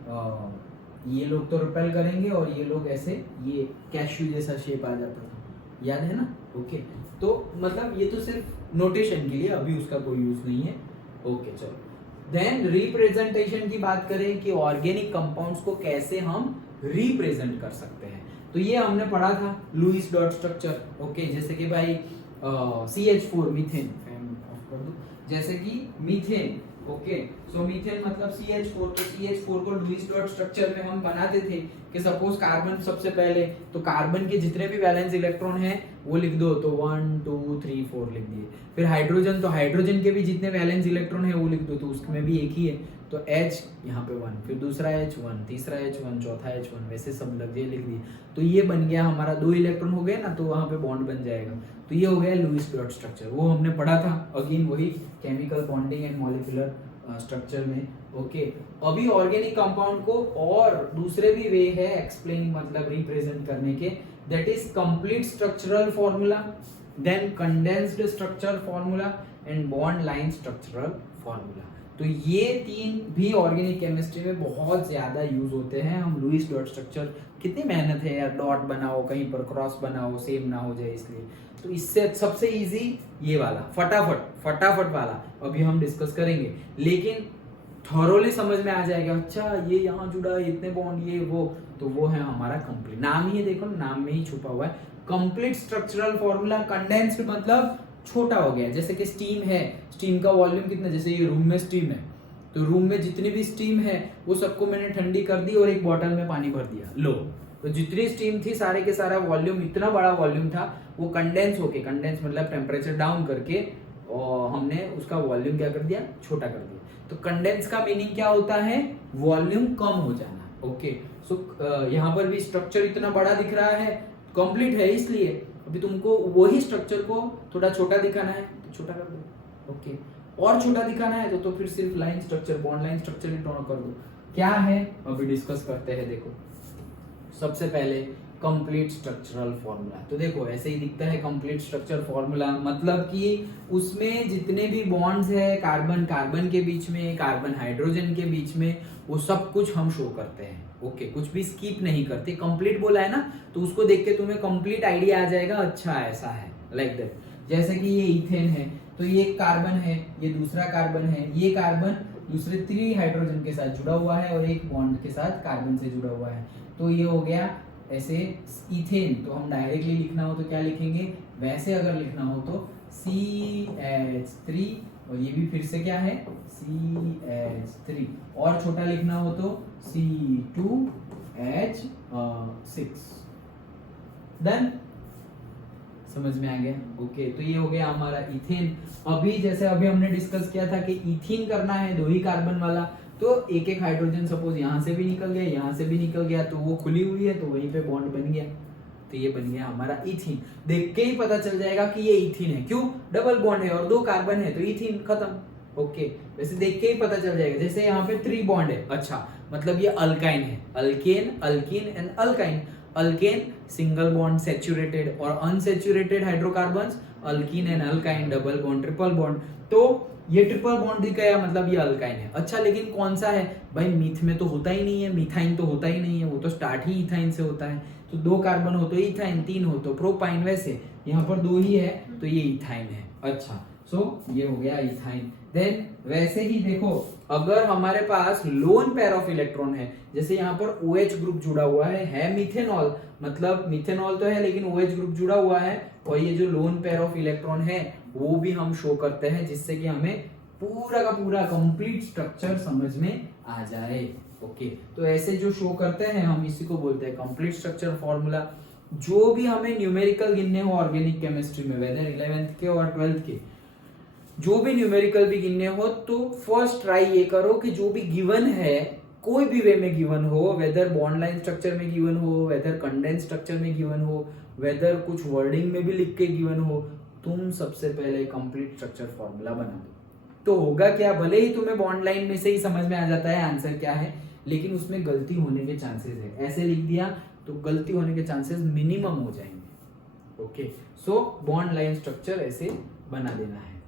ये लोग तो रिपेल करेंगे और ये लोग ऐसे, ये कैश्यू जैसा शेप आ जाता था, याद है ना? ओके, तो मतलब ये तो सिर्फ नोटेशन के लिए, अभी उसका कोई यूज नहीं है। ओके, चलो देन रिप्रेजेंटेशन की बात करें कि ऑर्गेनिक कंपाउंड्स को कैसे हम रिप्रेजेंट कर सकते हैं, तो ये हमने पढ़ा था लुईस डॉट स्ट्रक्चर। ओके, जैसे कि भाई CH4 मीथेन कर दो, जैसे कि मीथेन, ओके, सो मीथेन मतलब CH4, तो CH4 को लुईस डॉट स्ट्रक्चर में हम बनाते थे कि सपोज कार्बन सबसे पहले, तो कार्बन के जितने भी वैलेंस इलेक्ट्रॉन हैं वो लिख दो, तो 1 2 3 4 लिख दिए। फिर हाइड्रोजन, तो हाइड्रोजन के भी जितने वैलेंस इलेक्ट्रॉन है वो लिख दो, तो उसमें भी एक ही है, तो H यहाँ पे 1, फिर दूसरा H1, तीसरा H1, चौथा H1, वैसे सब लग जाए, लिख दिए, तो ये बन गया हमारा 2 इलेक्ट्रॉन हो गए ना, तो वहां पे बॉन्ड बन जाएगा, तो ये हो गया लुईस डॉट स्ट्रक्चर। वो हमने पढ़ा था, अगेन वही chemical bonding and molecular structure में। ओके, अभी ऑर्गेनिक कंपाउंड को और दूसरे भी वे है एक्सप्लेनिंग, मतलब रिप्रेजेंट करने के, that is complete structural formula, then condensed structure formula and bond line structural formula. तो ये 3 भी ऑर्गेनिक केमिस्ट्री में बहुत ज्यादा यूज होते हैं। हम लुईस डॉट स्ट्रक्चर, कितनी मेहनत है यार, डॉट बनाओ, कहीं पर क्रॉस बनाओ, सेम ना हो जाए इसलिए, तो इससे सबसे इजी ये वाला फटाफट वाला अभी हम डिस्कस करेंगे, लेकिन थॉरोली समझ में आ जाएगा, अच्छा ये यहाँ जुड़ा है, इतने बॉन्ड, ये वो, तो वो है हमारा कंप्लीट, नाम ही है, देखो नाम में ही छुपा हुआ है, कंप्लीट स्ट्रक्चरल फॉर्मूला। कंडेंस्ड मतलब छोटा हो गया, जैसे कि स्टीम है, स्टीम का वॉल्यूम कितना, जैसे ये रूम में स्टीम है, तो रूम में जितनी भी स्टीम है वो सबको मैंने ठंडी कर दी और एक बॉटल में पानी भर दिया, लो तो जितनी स्टीम थी सारे के सारा वॉल्यूम, इतना बड़ा वॉल्यूम था, वो कंडेंस होके, कंडेंस मतलब टेम्परेचर डाउन करके, और हमने उसका वॉल्यूम क्या कर दिया, छोटा कर दिया। तो कंडेंस का मीनिंग क्या होता है, वॉल्यूम कम हो जाना। ओके, सो यहाँ पर भी स्ट्रक्चर इतना बड़ा दिख रहा है, कंप्लीट है, इसलिए अभी तुमको वही स्ट्रक्चर को थोड़ा छोटा दिखाना है तो छोटा कर दो। ओके, और छोटा दिखाना है तो फिर सिर्फ line structure, bond line structure ही ड्रॉ कर दो। क्या है अभी डिस्कस करते हैं। देखो सबसे पहले कंप्लीट स्ट्रक्चरल फॉर्मूला, तो देखो ऐसे ही दिखता है कंप्लीट स्ट्रक्चर फॉर्मूला, मतलब कि उसमें जितने भी बॉन्ड्स है कार्बन कार्बन के बीच में, कार्बन हाइड्रोजन के बीच में, वो सब कुछ हम शो करते हैं। ओके, कुछ भी स्किप नहीं करते। कंप्लीट बोला है ना, तो उसको देख के तुम्हें कंप्लीट आइडिया आ जाएगा, अच्छा ऐसा है, लाइक दैट। जैसे कि ये इथेन है, तो ये एक कार्बन है, ये दूसरा कार्बन है, ये कार्बन दूसरे 3 हाइड्रोजन के साथ जुड़ा हुआ है और एक बॉन्ड के साथ कार्बन से जुड़ा हुआ है, तो ये हो गया ऐसे इथेन। तो हम डायरेक्टली लिखना हो तो क्या लिखेंगे, वैसे अगर लिखना हो तो CH3, और ये भी फिर से क्या है CH3, और छोटा लिखना हो तो C2H6। डन, समझ में आ गया। ओके, तो ये हो गया हमारा इथेन। अभी जैसे अभी हमने डिस्कस किया था कि इथीन करना है 2 ही कार्बन वाला, तो एक एक हाइड्रोजन सपोज यहाँ से भी निकल गया, यहाँ से भी निकल गया, तो वो खुली हुई है तो वहीं पे बॉन्ड बन गया, तो ये बन गया हमारा इथीन। देख के ही पता चल जाएगा कि ये इथीन है, क्यों, डबल बॉन्ड है और 2 कार्बन है, तो इथीन खत्म। ओके, वैसे देख के ही पता चल जाएगा। जैसे यहाँ पे 3 बॉन्ड है, अच्छा मतलब ये अल्काइन है, alkane, alkene and alkyne. Alkane single bond saturated, और unsaturated hydrocarbons alkene and alkyne, double bond, triple bond. तो ये ट्रिपल बॉन्ड दिख गया, मतलब ये अल्काइन है। अच्छा, लेकिन कौन सा है भाई, मीथ में तो होता ही नहीं है, मिथाइन तो होता ही नहीं है, वो तो स्टार्ट ही इथाइन से होता है। तो 2 कार्बन हो तो इथाइन, 3 हो तो प्रोपाइन, वैसे यहाँ पर 2 ही है तो ये इथाइन है। अच्छा, सो ये हो गया इथाइन। देन वैसे ही देखो, अगर हमारे पास लोन पेयर ऑफ इलेक्ट्रॉन है, जैसे यहाँ पर OH ग्रुप जुड़ा हुआ है मिथेनॉल, मतलब मिथेनॉल तो है लेकिन OH ग्रुप जुड़ा हुआ है, और ये जो लोन पेयर ऑफ इलेक्ट्रॉन है वो भी हम शो करते हैं, जिससे कि हमें पूरा का पूरा कंप्लीट स्ट्रक्चर समझ में आ जाए। ओके, तो ऐसे जो शो करते हैं हम इसी को बोलते हैं कंप्लीट स्ट्रक्चर फॉर्मूला। जो भी हमें न्यूमेरिकल गिनने हो ऑर्गेनिक केमिस्ट्री में, वेदर 11th के और 12th के, जो भी न्यूमेरिकल भी गिनने हो, तो फर्स्ट ट्राई ये करो कि जो भी गिवन है, कोई भी वे में गिवन हो, वेदर बॉन्ड लाइन स्ट्रक्चर में गिवन हो, वेदर कंडेंस स्ट्रक्चर में गिवन हो, वेदर कुछ वर्डिंग में भी लिख के गिवन हो, तुम सबसे पहले कंप्लीट स्ट्रक्चर फॉर्मूला बना दो। तो होगा क्या, भले ही तुम्हें बॉन्ड लाइन में से ही समझ में आ जाता है आंसर क्या है, लेकिन उसमें गलती होने के चांसेस है। ऐसे लिख दिया तो गलती होने के चांसेस मिनिमम हो जाएंगे। Okay, so bond line structure ऐसे बना देना है।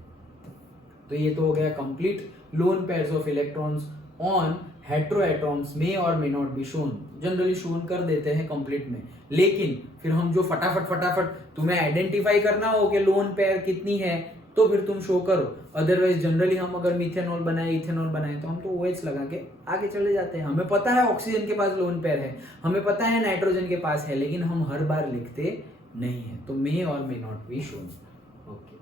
तो ये तो हो गया complete lone pairs of electrons on heteroatoms में और may not be shown, generally shown कर देते हैं कंप्लीट में, लेकिन फिर हम जो फटाफट तुम्हें आइडेंटिफाई करना हो कि लोन पेयर कितनी है, तो फिर तुम शो करो। अदरवाइज जनरली हम अगर मिथेनॉल बनाए, इथेनॉल बनाए, तो हम तो OH लगा के आगे चले जाते हैं। हमें पता है ऑक्सीजन के पास लोन पेयर है, हमें पता है नाइट्रोजन के पास है, लेकिन हम हर बार लिखते नहीं है, तो मे और may not be shown. Okay,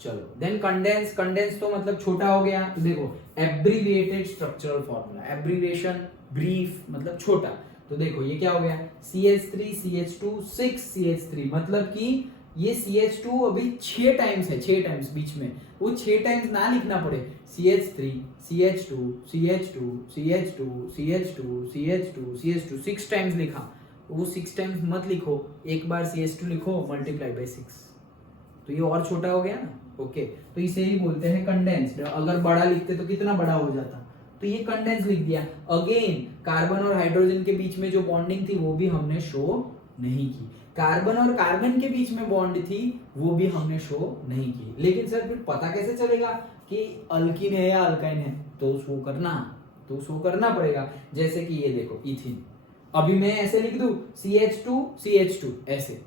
चलो देन कंडेंस। कंडेंस तो मतलब छोटा हो गया, तो देखो abbreviated structural formula, abbreviation brief मतलब छोटा। तो देखो ये क्या हो गया, CH3 CH2 6 CH3, मतलब कि ये CH2 अभी 6 टाइम्स है, 6 टाइम्स बीच में, वो 6 टाइम्स ना लिखना पड़े, CH3 CH2 CH2 CH2 CH2 CH2 CH2 6 times लिखा, वो 6 टाइम्स मत लिखो, एक बार CH2 लिखो मल्टीप्लाई बाय 6, तो ये और छोटा हो गया ना। ओके, तो इसे ही बोलते हैं कंडेंस्ड। अगर बड़ा लिखते तो कितना बड़ा हो जाता, तो ये कंडेंस लिख दिया। अगेन कार्बन और हाइड्रोजन के बीच में जो बॉन्डिंग थी वो भी हमने शो नहीं की, कार्बन और कार्बन के बीच में बॉन्ड थी वो भी हमने शो नहीं की। लेकिन सर फिर पता कैसे चलेगा कि अल्कीन है या अल्काइन है, तो शो करना पड़ेगा। जैसे कि ये देखो इथीन, अभी मैं ऐसे लिख दूं CH2 ऐसे,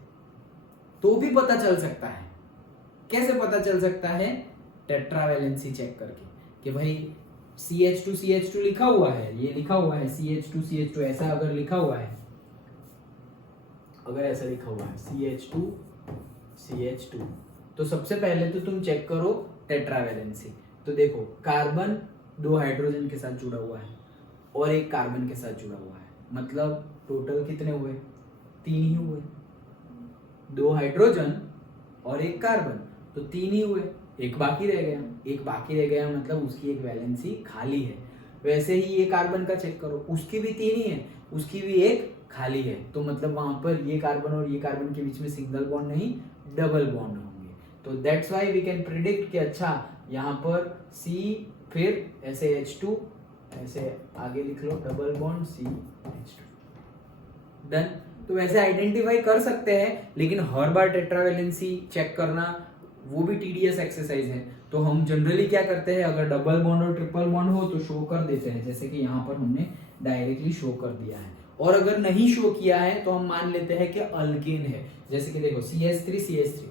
तो भी पता चल सकता है। कैसे पता चल सकता है, टेट्रावैलेंसी चेक करके कि भाई CH2 लिखा हुआ है, ये लिखा हुआ है CH2 ऐसा अगर लिखा हुआ है, अगर ऐसा लिखा हुआ है CH2, तो सबसे पहले तो तुम चेक करो टेट्रावैलेंसी। तो देखो कार्बन 2 हाइड्रोजन के साथ जुड़ा हुआ है और एक कार्बन के साथ जुड़ा हुआ है, मतलब टोटल कितने हुए 3 ही हुए, 2 हाइड्रोजन और 1 कार्बन, तो 3 ही हुए, एक बाकी रह गया। एक बाकी रह गया मतलब उसकी एक वैलेंसी खाली है। वैसे ही ये कार्बन का चेक करो, उसकी भी 3 ही है, उसकी भी एक खाली है, तो मतलब वहां पर ये कार्बन और ये कार्बन के बीच में सिंगल बॉन्ड नहीं डबल बॉन्ड होंगे। तो that's why we can predict कि अच्छा यहाँ पर C फिर ऐसे H2 ऐसे आगे लिख लो डबल बॉन्ड CH2 डन। तो वैसे आइडेंटिफाई कर सकते हैं, लेकिन हर बार टेट्रावैलेंसी चेक करना वो भी टीडीएस एक्सरसाइज है। तो हम जनरली क्या करते हैं, अगर डबल बॉन्ड और ट्रिपल बॉन्ड हो तो शो कर देते हैं, जैसे कि यहाँ पर हमने डायरेक्टली शो कर दिया है। और अगर नहीं शो किया है तो हम मान लेते हैं कि अल्केन है, जैसे कि देखो CH3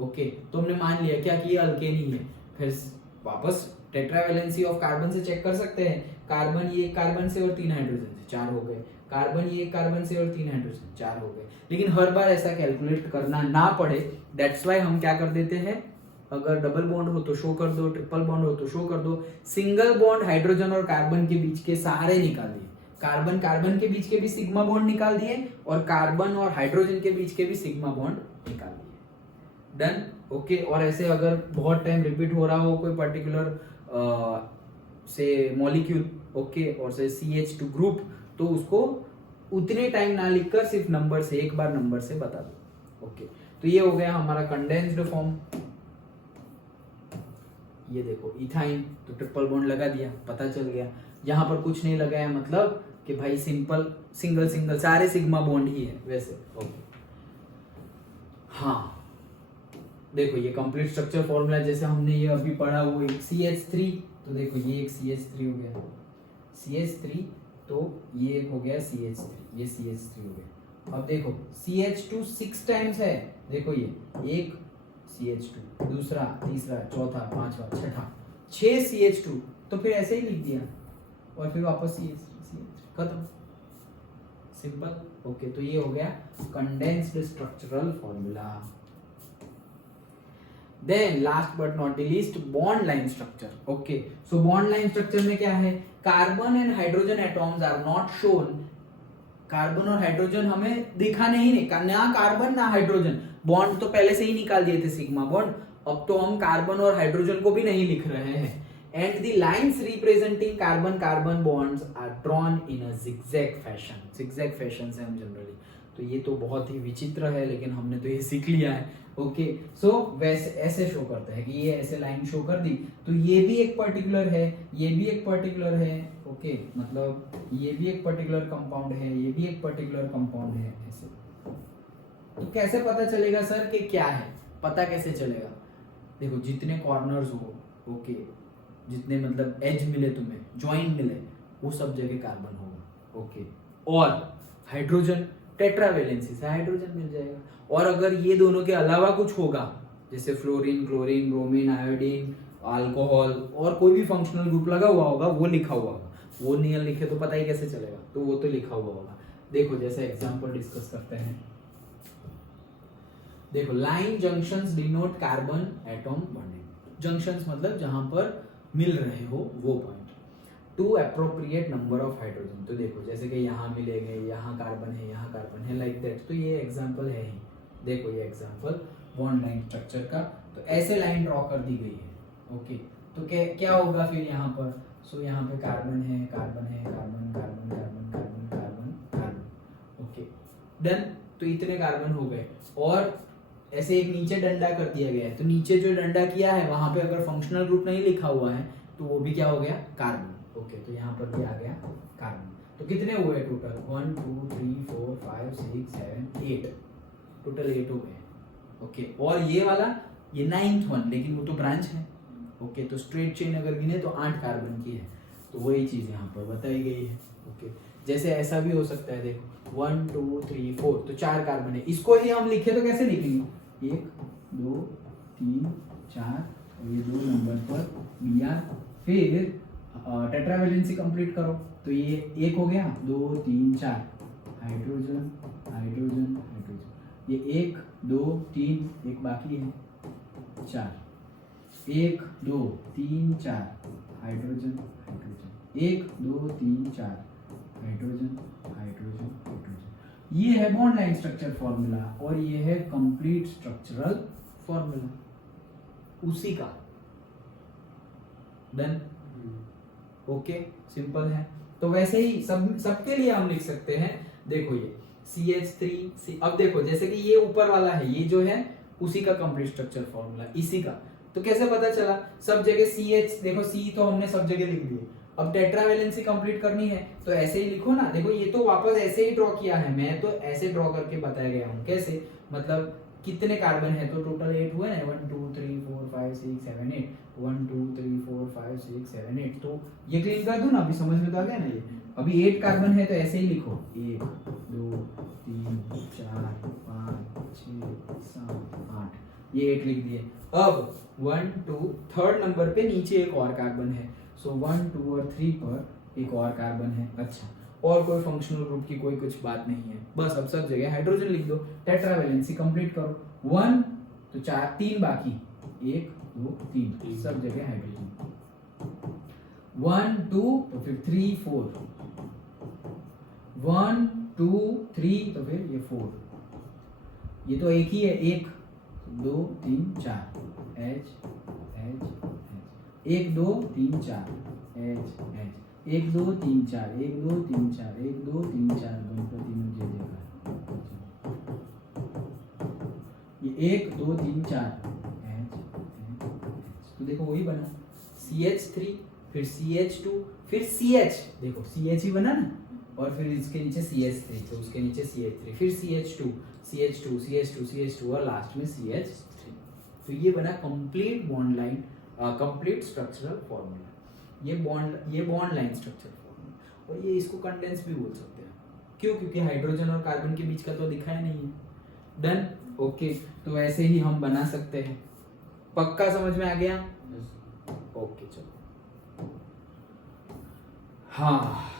ओके, तो हमने मान लिया क्या कि ये अल्केन ही है। फिर वापस टेट्रावैलेंसी ऑफ कार्बन से चेक कर सकते हैं, कार्बन ये कार्बन से और 3 हाइड्रोजन से 4 हो गए, कार्बन ये कार्बन से और 3 हाइड्रोजन 4 हो गए। लेकिन हर बार ऐसा कैलकुलेट करना ना पड़े, दैट्स वाई हम क्या कर देते हैं, अगर डबल बॉन्ड हो तो शो कर दो, ट्रिपल बॉन्ड हो तो शो कर दो। सिंगल बॉन्ड हाइड्रोजन और कार्बन के बीच के सारे निकाल दिए, कार्बन कार्बन के बीच के भी सिग्मा बॉन्ड निकाल दिए और कार्बन और हाइड्रोजन के बीच के भी सिग्मा बॉन्ड निकाल दिए। Done okay. और ऐसे अगर बहुत टाइम रिपीट हो रहा हो कोई पर्टिकुलर से मॉलिक्यूल ओके और से CH2 ग्रुप, तो उसको उतने टाइम ना लिखकर सिर्फ नंबर से, एक बार नंबर से बता दो ओके। तो ये हो गया हमारा कंडेंस्ड फॉर्म। ये देखो इथाइन, तो ट्रिपल बॉन्ड लगा दिया, पता चल गया। यहाँ पर कुछ नहीं लगाया मतलब कि भाई सिंपल सिंगल सिंगल सारे सिग्मा बॉन्ड ही है वैसे ओके। हाँ देखो ये कंप्लीट स्ट्रक्चर फॉर्मूला जैसे हमने ये अभी पढ़ा वो एक CH3, तो देखो ये एक CH3 हो गया, CH3 तो ये हो गया CH3, ये CH3 हो गया। अब देखो CH2 6 टाइम्स है, देखो ये एक CH2, दूसरा, तीसरा, चौथा, पांचवा, छठा, 6 CH2, तो फिर ऐसे ही लिख दिया और फिर वापस CH3 खत्म, सिंपल ओके। तो ये हो गया condensed structural formula. Then last but not the least bond line structure. Okay, so bond line structure में क्या है, carbon and hydrogen atoms are not shown. Carbon और हाइड्रोजन हमें दिखा नहीं, ना कार्बन ना हाइड्रोजन, बॉन्ड तो पहले से ही निकाल दिए थे सिग्मा बॉन्ड, अब तो हम कार्बन और हाइड्रोजन को भी नहीं लिख रहे हैं। And the lines representing carbon carbon bonds are drawn in a zigzag fashion, zigzag fashion से हम जनरली, तो ये तो बहुत ही विचित्र है लेकिन हमने तो ये सीख लिया है ओके। सो वैसे ऐसे शो करते हैं कि ये ऐसे लाइन शो कर दी, तो ये भी एक पर्टिकुलर है, ये भी एक पर्टिकुलर है ओके, मतलब ये भी एक पर्टिकुलर कंपाउंड है, ये भी एक पर्टिकुलर कंपाउंड है ऐसे। तो कैसे पता चलेगा सर कि क्या है, पता कैसे चलेगा, देखो जितने कॉर्नर्स हो ओके, जितने मतलब एज मिले तुम्हें, जॉइंट मिले, वो सब जगह कार्बन होगा ओके। और हाइड्रोजन टेट्रावैलेंसी से हाइड्रोजन मिल जाएगा। और अगर ये दोनों के अलावा कुछ होगा, जैसे fluorine, chlorine, bromine, iodine, alcohol और कोई भी फंक्शनल ग्रुप लगा हुआ होगा, वो लिखा हुआ होगा, वो नहीं लिखे तो पता ही कैसे चलेगा, तो वो तो लिखा हुआ होगा। देखो जैसे एग्जांपल डिस्कस करते हैं, देखो line junctions denote carbon atom bonding. Junctions मतलब जहां पर मिल रहे हो वो point, to appropriate number of hydrogen. तो देखो जैसे कि यहाँ मिलेंगे, यहाँ कार्बन है, यहाँ कार्बन है, लाइक दैट। तो ये एग्जांपल है ही, देखो ये एग्जांपल बॉन्ड लाइन स्ट्रक्चर का, तो ऐसे लाइन ड्रॉ कर दी गई है ओके। तो क्या होगा फिर यहाँ पर, सो यहाँ पे कार्बन है, कार्बन है, carbon carbon carbon carbon carbon carbon okay done. तो इतने कार्बन हो गए और ऐसे एक नीचे डंडा कर दिया गया है, तो नीचे जो डंडा किया है वहां पे अगर फंक्शनल ग्रुप नहीं लिखा हुआ है तो वो भी क्या हो गया, कार्बन ओके। तो यहाँ पर भी आ गया कार्बन। तो कितने हुए टोटल, 1 2 3 4 5 6 7 8, टोटल 8 हो गए ओके। और ये वाला ये 9th वन, लेकिन वो तो ब्रांच है ओके। तो स्ट्रेट चेन अगर गिने तो 8 कार्बन की है, तो वही चीज यहाँ पर बताई गई है ओके। जैसे ऐसा भी हो सकता है, देखो 1 2 3 4, तो 4 कार्बन है, इसको ही हम लिखे तो कैसे लिखेंगे, 1 2 3 4, और ये 2 नंबर पर Br, फिर टेट्रावैलेंसी कंप्लीट करो, तो ये 1 हो गया, 2 3 4 हाइड्रोजन हाइड्रोजन हाइड्रोजन, ये 1 2 3 एक बाकी है 4, 1 2 3 4 hydrogen hydrogen, 1 2 3 4 hydrogen hydrogen hydrogen. ये है बॉन्ड लाइन स्ट्रक्चर फॉर्मूला और ये है कंप्लीट स्ट्रक्चरल फॉर्मूला उसी का। डन। ओके, सिंपल है। तो वैसे ही सबके लिए हम लिख सकते हैं। देखो ये CH3 अब देखो जैसे कि ये ऊपर वाला है, ये जो है उसी का कंप्लीट स्ट्रक्चर फॉर्मूला इसी का। तो कैसे पता चला? सब जगह CH, देखो C तो हमने सब जगह लिख दिए। अब टेट्रावैलेंसी कंप्लीट करनी है तो ऐसे ही लिखो ना। देखो ये तो वापस ऐसे ही ड्रॉ किया है, मैं तो ऐसे ड्रॉ करके बताया गया हूँ। कैसे? मतलब कितने कार्बन है तो टोटल 8 हुए ना, 1 2 3 4 5 6 7 8, 1 2 3 4 5 6 7 8। तो ये क्लीन कर दूं ना, अभी समझ में तो आ गया ना। ये अभी 8 कार्बन है तो ऐसे ही लिखो 1 2 3 4 5 6 7 8, ये 8 लिख दिए। अब 1 2 थर्ड नंबर पे नीचे एक और कार्बन है, सो 1 2 और 3 पर एक और कार्बन है। अच्छा, और कोई फंक्शनल ग्रुप की कोई कुछ बात नहीं है, बस अब सब जगह हाइड्रोजन लिख दो। टेट्रावैलेंसी कंप्लीट करो। 1 तो 4 3 बाकी, 1 2 3 सब जगह हाइड्रोजन। 1 2 तो फिर 3 4, 1 2 3 तो फिर ये 4, ये तो एक ही है। 1 2 3 4 H H H, 1 2 3 4 H H, 1 2 3 4 1 2 3 4 1 2 3 4 Ganpati में जय जयकार। ये 1 2 3 4 H H, तो देखो वही बना CH3, फिर CH2, फिर CH, देखो CH ही बना ना, और फिर इसके नीचे CH3, तो उसके नीचे CH3, फिर CH2 CH2 CH2 CH2 और लास्ट में CH3। तो ये बना complete bond line, complete structural formula. ये बॉन्ड लाइन स्ट्रक्चर फॉर्मूला, और ये इसको कंडेंस भी बोल सकते हैं। क्यों? क्योंकि हाइड्रोजन और कार्बन के बीच का तो दिखाया नहीं है। डन। ओके, तो ऐसे ही हम बना सकते हैं। पक्का समझ में आ गया? ओके चलो। हाँ,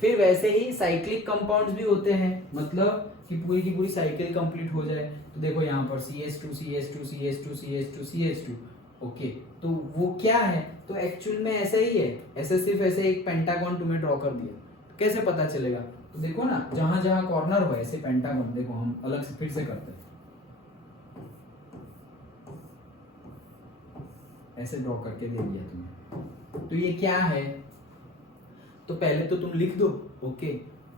फिर वैसे ही साइक्लिक कंपाउंड्स भी होते हैं, मतलब कि पूरी की पूरी साइकिल कंप्लीट हो जाए। तो देखो यहाँ पर CH2 CH2 CH2 CH2 CH2। Okay, तो वो क्या है? तो एक्चुअल में ऐसा ही है, ऐसे सिर्फ ऐसे एक पेंटागन तुम्हें ड्रॉ कर दिया। तो कैसे पता चलेगा? तो देखो ना, जहां जहां कॉर्नर हो ऐसे पेंटागन, देखो हम अलग से फिर से करते हैं, ऐसे ड्रॉ करके दे दिया तुम्हें। तो ये क्या है? तो पहले तो तुम लिख दो ओके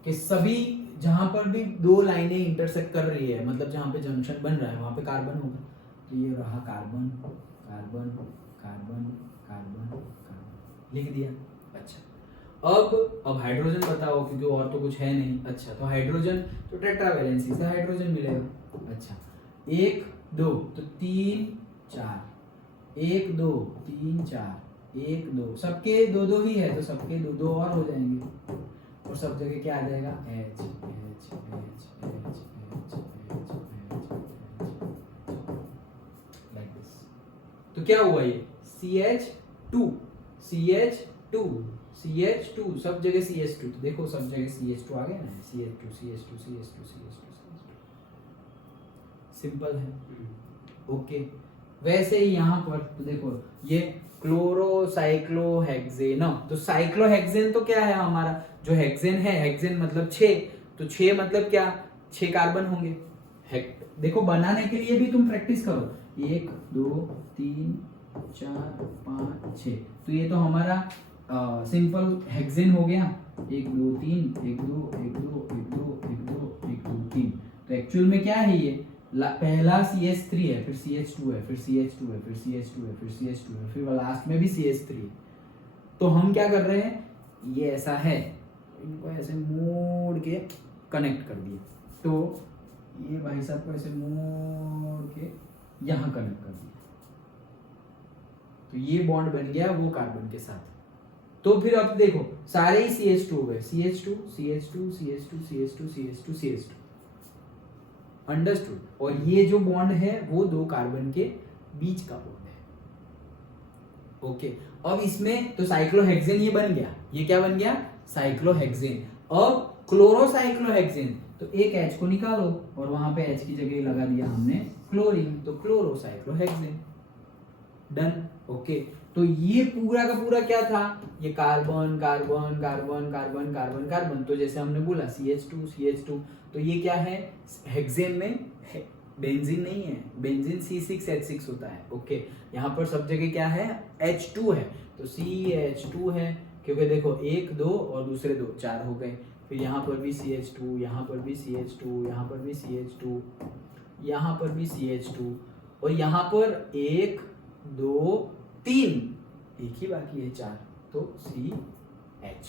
कि सभी जहां पर भी दो लाइनें इंटरसेक्ट कर रही है, मतलब जहां पे जंक्शन बन रहा है वहां पे कार्बन होगा। तो ये रहा carbon carbon carbon carbon carbon, लिख दिया। अच्छा, अब हाइड्रोजन बताओ, क्योंकि और तो कुछ है नहीं। अच्छा, तो हाइड्रोजन तो टेट्रावैलेंसी से हाइड्रोजन मिलेगा। अच्छा, 1 2 तो 3 4, 1 2 3 4 1 2, सबके 2 2 ही है तो सबके 2 2 और हो जाएंगे, और सब जगह क्या आ जाएगा? H H H H H H like this. तो क्या हुआ? ये CH2 CH2 CH2, सब जगह CH2। तो देखो सब जगह CH2 आ गया ना, CH2 CH2 CH2 CH2 CH2। Simple है। ओके, वैसे ही यहाँ पर तो देखो ये क्लोरोसाइक्लोहेक्सेन। तो साइक्लोहेक्सेन तो क्या है हमारा? जो हेक्सेन है, हेक्सेन मतलब 6, तो 6 मतलब क्या? 6 कार्बन होंगे। देखो बनाने के लिए भी तुम प्रैक्टिस करो, 1 2 3 4 5 6, तो ये तो हमारा सिंपल हेक्सेन हो गया। 1 2 3 1 2 1 2 1 2 1 2 1 2 3। तो एक्चुअल में क्या है? ये पहला CH3 है, फिर CH2 है, फिर CH2 है, फिर CH2 है, फिर CH2 है, फिर लास्ट में भी CH3 है। तो हम क्या कर रहे हैं? ये ऐसा है, इनको ऐसे मोड़ के कनेक्ट कर दिए। तो ये भाई साहब को ऐसे मोड़ के यहां कनेक्ट कर दिया, तो ये बॉन्ड बन गया वो कार्बन के साथ। तो फिर अब देखो सारे ही CH2 हो गए, CH2 CH2 CH2 CH2 CH2 CH2। Understood? और ये जो बॉन्ड है वो 2 कार्बन के बीच का बॉन्ड है। ओके, अब इसमें तो साइक्लोहेक्सेन ये बन गया। ये क्या बन गया? साइक्लोहेक्सेन। अब क्लोरोसाइक्लोहेक्सेन, तो एक H को निकालो और वहां पे H की जगह लगा दिया हमने क्लोरीन, तो क्लोरोसाइक्लोहेक्सेन। डन। ओके, तो ये पूरा का पूरा क्या था, ये carbon carbon carbon carbon carbon carbon, तो जैसे हमने बोला CH2 CH2, तो ये क्या है, हेक्सेन में बेंजीन नहीं है, बेंजीन C6H6 होता है। ओके, यहाँ पर सब जगह क्या है, H2 है, तो CH2 है, क्योंकि देखो 1 2 और दूसरे 2 4 हो गए। फिर यहाँ पर भी CH2, यहाँ पर भी CH2, यहाँ पर भी CH2, यहाँ पर भी CH2, और यहाँ पर 1 2 3, एक ही बाकी है 4, तो CH।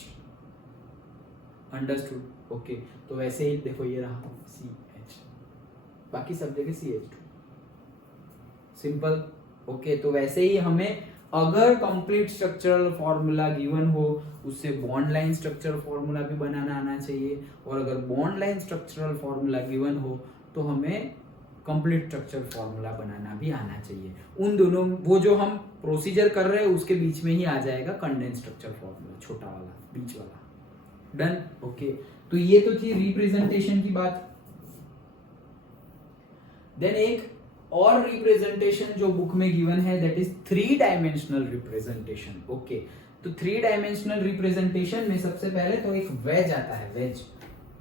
अंडरस्टूड? ओके, तो वैसे ही देखो ये रहा CH, बाकी सब जगह CH2, सिंपल। ओके, तो वैसे ही हमें अगर कंप्लीट स्ट्रक्चरल फॉर्मूला गिवन हो, उससे बॉन्ड लाइन स्ट्रक्चरल फॉर्मूला भी बनाना आना चाहिए, और अगर bond line structural formula given हो तो हमें कंप्लीट स्ट्रक्चरल फॉर्मूला बनाना भी आना चाहिए। उन दोनों, वो जो हम प्रोसीजर कर रहे हैं उसके बीच में ही आ जाएगा कंडेंस स्ट्रक्चरल फॉर्मूला, छोटा वाला, बीच वाला। डन? ओके, तो ये तो थी रिप्रेजेंटेशन की बात। देन एक और रिप्रेजेंटेशन जो बुक में गिवन है, that is 3 dimensional representation. Okay, तो 3 डायमेंशनल रिप्रेजेंटेशन में सबसे पहले तो एक वेज आता है, वेज,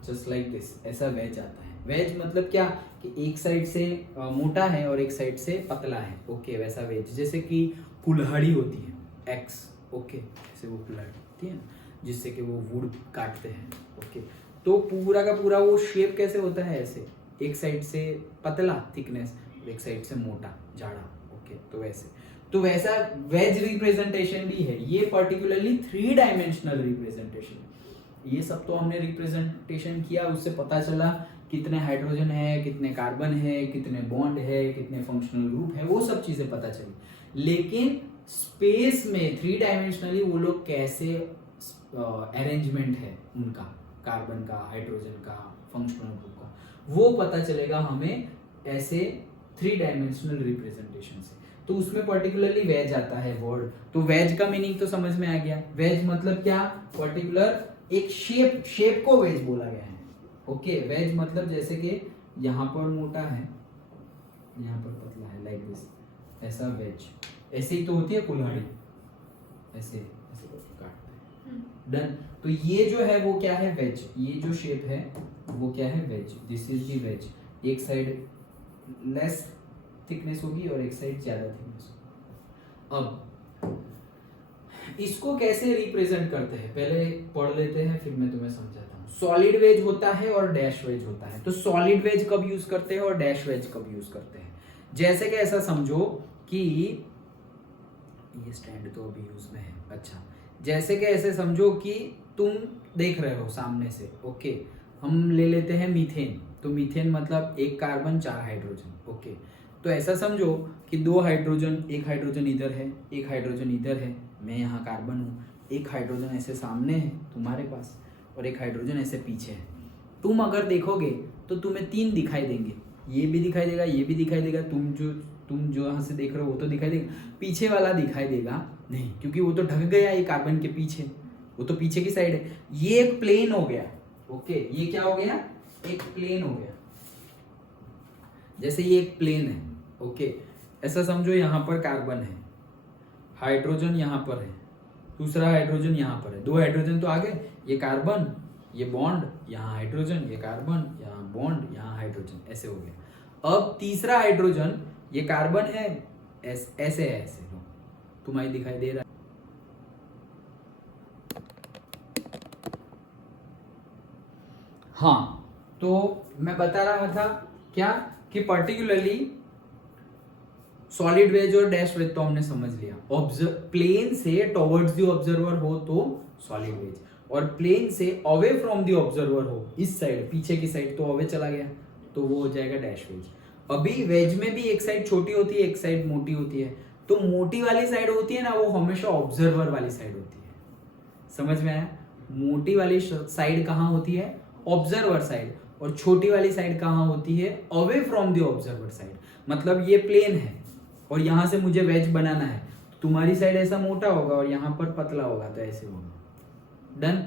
जस्ट लाइक दिस, ऐसा वेज आता है। वेज मतलब क्या, कि एक साइड से मोटा है और एक साइड से पतला है। ओके, वैसा वेज, जैसे कि कुल्हाड़ी होती है, एक्स। ओके, जैसे वो कुल्हाड़ी होती है ना, जिससे कि वो वुड काटते हैं। ओके, तो पूरा का पूरा वो शेप कैसे होता है, ऐसे एक साइड से पतला थिकनेस, एक साइड से मोटा जाड़ा। ओके, तो वैसे, तो वैसा वेज रिप्रेजेंटेशन भी है। ये पर्टिकुलरली 3 डायमेंशनल रिप्रेजेंटेशन। ये सब तो हमने रिप्रेजेंटेशन किया, उससे पता चला कितने हाइड्रोजन है, कितने कार्बन है, कितने बॉन्ड है, कितने फंक्शनल ग्रुप है, वो सब चीजें पता चली। लेकिन स्पेस में 3 डायमेंशनली वो लोग कैसे अरेंजमेंट है उनका, कार्बन का, हाइड्रोजन का, फंक्शनल ग्रुप का, वो पता चलेगा हमें ऐसे 3 डायमेंशनल रिप्रेजेंटेशन से। तो उसमें पर्टिकुलरली वेज आता है वर्ड। तो वेज का मीनिंग तो समझ में आ गया। वेज मतलब क्या, पर्टिकुलर एक शेप को वेज बोला गया है। ओके, वेज मतलब जैसे कि यहाँ पर मोटा है, यहाँ पर पतला है, लाइक दिस, ऐसा वेज। ऐसे ही तो होती है कुल्हाड़ी, ऐसे ऐसे काटते हैं। डन? तो ये जो है वो क्या है, वेज। ये जो शेप है वो क्या है, wedge. This is the wedge. एक साइड लेस थिकनेस होगी और एक साइड ज्यादा थिकनेस होगी। अब इसको कैसे रिप्रेजेंट करते हैं पहले पढ़ लेते हैं, फिर मैं तुम्हें समझाता हूँ। सॉलिड वेज होता है और डैश वेज होता है। तो सॉलिड वेज कब यूज करते हैं और डैश वेज कब यूज करते हैं? जैसे कि ऐसा समझो कि ये स्टैंड तो अभी यूज में है। अच्छा, जैसे कि ऐसे समझो कि तुम देख रहे हो सामने से। ओके, हम ले लेते हैं मीथेन। तो मीथेन मतलब 1 कार्बन 4 हाइड्रोजन। ओके, तो ऐसा समझो कि 2 हाइड्रोजन, एक हाइड्रोजन इधर है, एक हाइड्रोजन इधर है, मैं यहाँ कार्बन हूँ। एक हाइड्रोजन ऐसे सामने है तुम्हारे पास और एक हाइड्रोजन ऐसे पीछे है। तुम अगर देखोगे तो तुम्हें 3 दिखाई देंगे, ये भी दिखाई देगा, ये भी दिखाई देगा। तुम जो यहाँ से देख रहे हो वो तो दिखाई देगा, पीछे वाला दिखाई देगा नहीं, क्योंकि वो तो ढक गया ये कार्बन के पीछे, वो तो पीछे की साइड है। ये एक प्लेन हो गया। ओके, ये क्या हो गया, एक प्लेन हो गया। जैसे ये एक प्लेन है। ओके, ऐसा समझो यहाँ पर कार्बन है, हाइड्रोजन यहाँ पर है, दूसरा हाइड्रोजन यहाँ पर है, 2 हाइड्रोजन तो आ गए, ये कार्बन, ये बॉन्ड, यहाँ हाइड्रोजन, ये कार्बन, यहाँ बॉन्ड, यहाँ हाइड्रोजन, ऐसे हो गया। अब तीसरा हाइड्रोजन, ये कार्बन है, ऐसे है, ऐसे लो, तुम्हारी दिखाई दे रहा है। हाँ, तो मैं बता रहा था क्या कि पर्टिकुलरली सॉलिड वेज और डैश वेज तो हमने समझ लिया। प्लेन से टुवर्ड्स द ऑब्जर्वर हो तो सॉलिड वेज, और प्लेन से अवे फ्रॉम द ऑब्जर्वर हो, इस साइड पीछे की साइड, तो अवे चला गया तो वो हो जाएगा डैश वेज। अभी वेज में भी एक साइड छोटी होती है, एक साइड मोटी होती है। तो मोटी वाली साइड होती है ना, वो हमेशा ऑब्जर्वर वाली साइड होती है। समझ में आया? मोटी वाली साइड कहाँ होती है, ऑब्जर्वर साइड, और छोटी वाली साइड कहाँ होती है, away from the observer side. मतलब ये प्लेन है और यहां से मुझे वेज बनाना है, तुम्हारी साइड ऐसा मोटा होगा और यहाँ पर पतला होगा, तो ऐसे होगा। डन?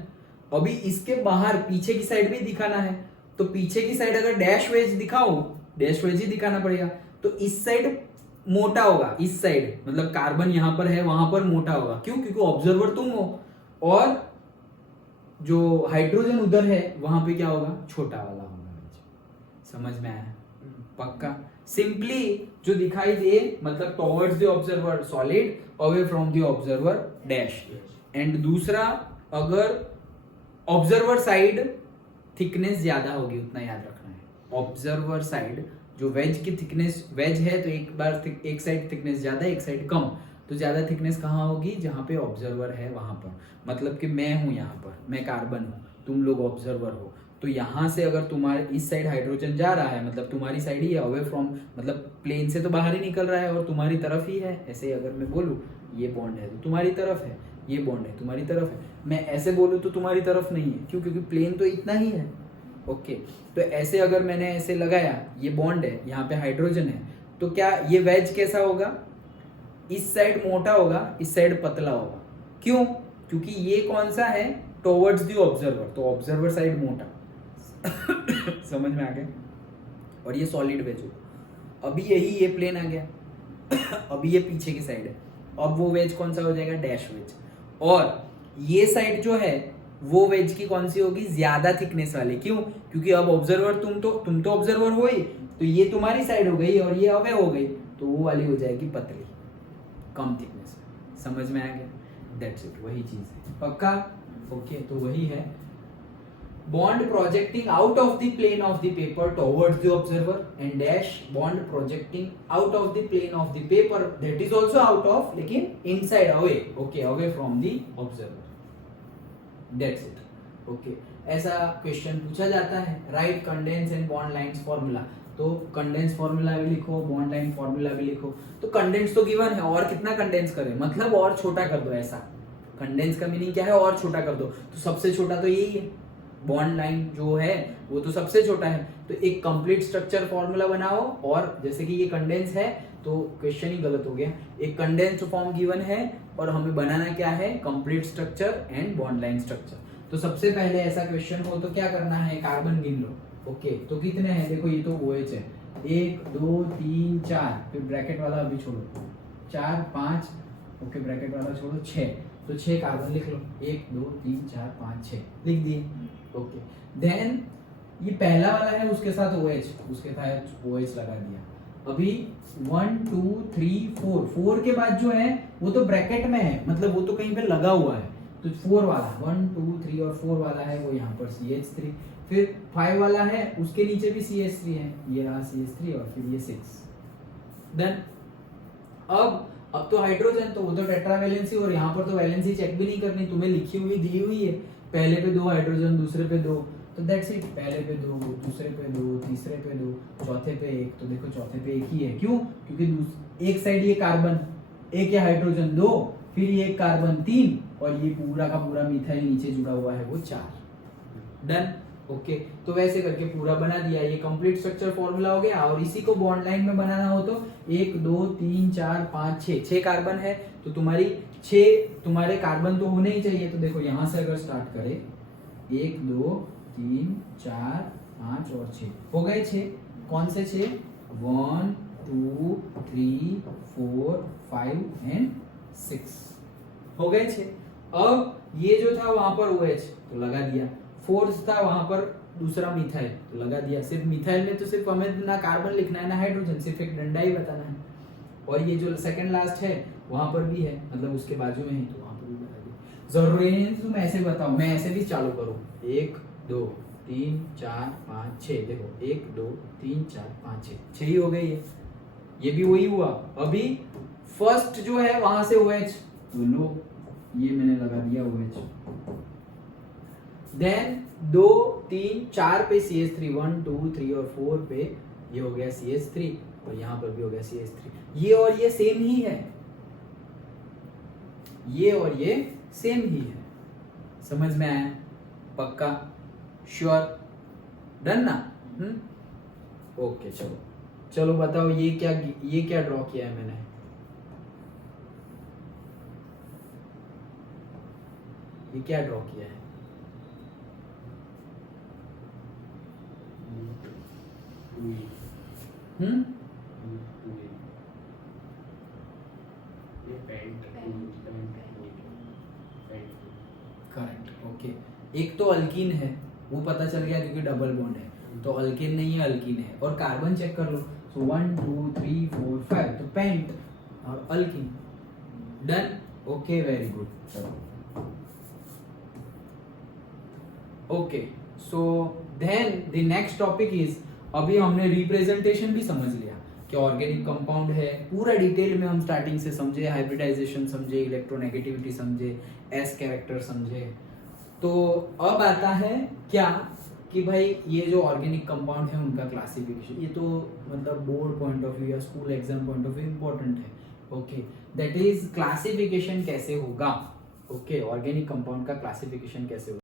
अभी इसके बाहर पीछे की साइड भी दिखाना है, तो पीछे की साइड अगर डैश वेज दिखाओ, डैश वेज ही दिखाना पड़ेगा। तो इस साइड मोटा होगा इस साइड, मतलब कार्बन यहां पर है वहां पर मोटा होगा। क्यों? क्योंकि ऑब्जर्वर तुम हो, और जो हाइड्रोजन उधर है वहां पे क्या होगा, छोटा वाला होगा। समझ में आया? पक्का। सिंपली जो दिखाई दे, मतलब towards the observer solid, away from the observer dash. And दूसरा, अगर ऑब्जर्वर साइड थिकनेस ज्यादा होगी, उतना याद रखना है। ऑब्जर्वर साइड जो वेज की थिकनेस, वेज है तो एक बार एक साइड थिकनेस ज्यादा, एक साइड कम, तो ज्यादा थिकनेस कहाँ होगी, जहां पे ऑब्जर्वर है वहां पर। मतलब कि मैं हूं यहाँ पर, मैं कार्बन हूं, तुम लोग ऑब्जर्वर हो, तो यहां से अगर तुम्हारे इस साइड हाइड्रोजन जा रहा है, मतलब तुम्हारी साइड ही है, अवे फ्रॉम, मतलब प्लेन से तो बाहर ही निकल रहा है और तुम्हारी तरफ ही है। ऐसे अगर मैं बोलूं ये बॉन्ड है तो तुम्हारी तरफ है, ये बॉन्ड है तुम्हारी तरफ है। मैं ऐसे बोलूं तो तुम्हारी तरफ नहीं है। क्यों? क्योंकि प्लेन तो इतना ही है। ओके, तो ऐसे अगर मैंने ऐसे लगाया, ये बॉन्ड है, यहाँ पे हाइड्रोजन है, तो क्या ये वेज कैसा होगा, इस साइड मोटा होगा, इस साइड पतला होगा। क्यों? क्योंकि ये कौन सा है, टुवर्ड्स द ऑब्जर्वर, तो ऑब्जर्वर साइड मोटा। समझ में आ गया? और ये सॉलिड वेज होगा। अभी यही ये प्लेन आ गया, अभी ये पीछे की साइड है, अब वो वेज कौन सा हो जाएगा, डैश वेज। और ये साइड जो है वो वेज की कौन सी होगी, ज्यादा थिकनेस वाली। क्यों? क्योंकि अब ऑब्जर्वर तुम तो ऑब्जर्वर हो ही, तो ये तुम्हारी साइड हो गई और ये अवे हो गई, तो वो वाली हो जाएगी पतली, कम थिकनेस। समझ में आ गया? दैट्स इट, वही चीज है। पक्का? ओके, तो वही है bond projecting out of the plane of the paper towards the observer, and dash bond projecting out of the plane of the paper, that is also out of, लेकिन inside, away, okay, away from the observer. That's it. Okay, ऐसा question पूछा जाता है। Right condense and bond lines formula, तो condense formula भी लिखो, bond line formula भी लिखो। तो कंडेंस तो गिवन है, और कितना कंडेंस करें, मतलब और छोटा कर दो। ऐसा कंडेंस का मीनिंग क्या है, और छोटा कर दो। तो सबसे छोटा तो यही है, बॉन्ड लाइन जो है वो तो सबसे छोटा है। तो एक कंप्लीट स्ट्रक्चर फॉर्मूला बनाओ, और जैसे कि ये कंडेंस है तो क्वेश्चन ही गलत हो गया। एक कंडेंस्ड फॉर्म गिवन है और हमें बनाना क्या है, complete structure and bond line structure. तो सबसे पहले ऐसा क्वेश्चन हो तो क्या करना है, कार्बन गिन लो। ओके, तो कितने हैं, देखो ये तो OH है, 1 2 3 4, फिर ब्रैकेट वाला अभी छोड़ो, 4 5, ओके ब्रैकेट वाला छोड़ो, 6, तो 6 कार्बन लिख लो, 1 2 3 4 5 6 लिख दिए। ओके, देन ये पहला वाला है, उसके साथ OH, उसके साथ OH लगा दिया। अभी 1 2 3 4, 4 के बाद जो है वो तो ब्रैकेट में है, मतलब वो तो कहीं पे लगा हुआ है। तो 4 वाला 1 2 3 और 4 वाला है वो यहाँ पर CH3, फिर 5 वाला है उसके नीचे भी CH3 है, ये रहा CH3, और फिर ये 6। देन अब तो हाइड्रोजन, तो वो तो टेट्रावैलेंसी, और यहाँ पर तो वैलेंसी चेक भी नहीं करनी, तुम्हें लिखी हुई दी हुई है, पहले पे 2 हाइड्रोजन, दूसरे पे 2, तो दैट्स इट। पहले पे 2, दूसरे पे 2, तीसरे पे 2, चौथे पे 1, तो देखो चौथे पे 1 ही है। क्यों? क्योंकि एक साइड ये कार्बन, एक या हाइड्रोजन 2, फिर ये एक कार्बन 3, और ये पूरा का पूरा मिथाइल नीचे जुड़ा हुआ है वो 4। डन। ओके, तो वैसे करके पूरा बना दिया। ये कंप्लीट स्ट्रक्चर फॉर्मूला हो गया। और इसी को बॉन्ड लाइन में बनाना हो तो 1 2 3 4 5 6 कार्बन है, तो तुम्हारे कार्बन तो होने ही चाहिए। तो देखो यहां से अगर स्टार्ट करें, 1 2 3 4 5 और 6 हो गए 6। कौन से 6? 1 2 3 4 5 एंड 6 हो गए 6। अब ये जो था वहां पर OH तो लगा दिया, फोर्थ था वहां पर दूसरा मिथाइल तो लगा दिया। सिर्फ मिथाइल में तो सिर्फ हमें ना कार्बन लिखना है ना हाइड्रोजन, सिर्फ एक डंडा ही बताना है। और ये जो सेकंड लास्ट है वहां पर भी है, मतलब उसके बाजू में ही, तो वहां पर भी बता दिया। जरूरी नहीं तुम ऐसे बताओ, मैं ऐसे भी चालू करूं, 1 2 3 4 5 6, देखो 1 2 3 4 5 6 ही हो गई है। ये भी वही हुआ। अभी फर्स्ट जो है वहां से OH, तो लो ये मैंने लगा दिया OH। देन 2 3 4 पे CH3, 1 2 3 और 4 पे ये हो गया CH3, और यहां पर भी हो गया CH3। ये और ये सेम ही है, ये और ये सेम ही है। समझ में आया? पक्का? श्योर? डन ना? ओके, चलो बताओ ये क्या ड्रॉ किया है मैंने, ये क्या ड्रॉ किया है? एक तो अल्कीन है, वो पता चल गया क्योंकि डबल बॉन्ड है, तो अल्केन नहीं है अल्कीन है। और कार्बन चेक कर लो, सो 1 2 3 4 5, तो पेंट और alkene. Done, okay, very good. Okay, so then the next topic is, अभी हमने रिप्रेजेंटेशन भी समझ लिया कि ऑर्गेनिक कंपाउंड है, पूरा डिटेल में हम स्टार्टिंग से समझे, हाइब्रिडाइजेशन समझे, इलेक्ट्रोनेगेटिविटी समझे, एस कैरेक्टर समझे। तो अब आता है क्या कि भाई ये जो ऑर्गेनिक कंपाउंड है उनका क्लासिफिकेशन, ये तो मतलब बोर्ड पॉइंट ऑफ व्यू या school exam point of view important है। ओके, दैट इज क्लासिफिकेशन कैसे होगा। ओके, ऑर्गेनिक कंपाउंड का क्लासिफिकेशन कैसे होगा।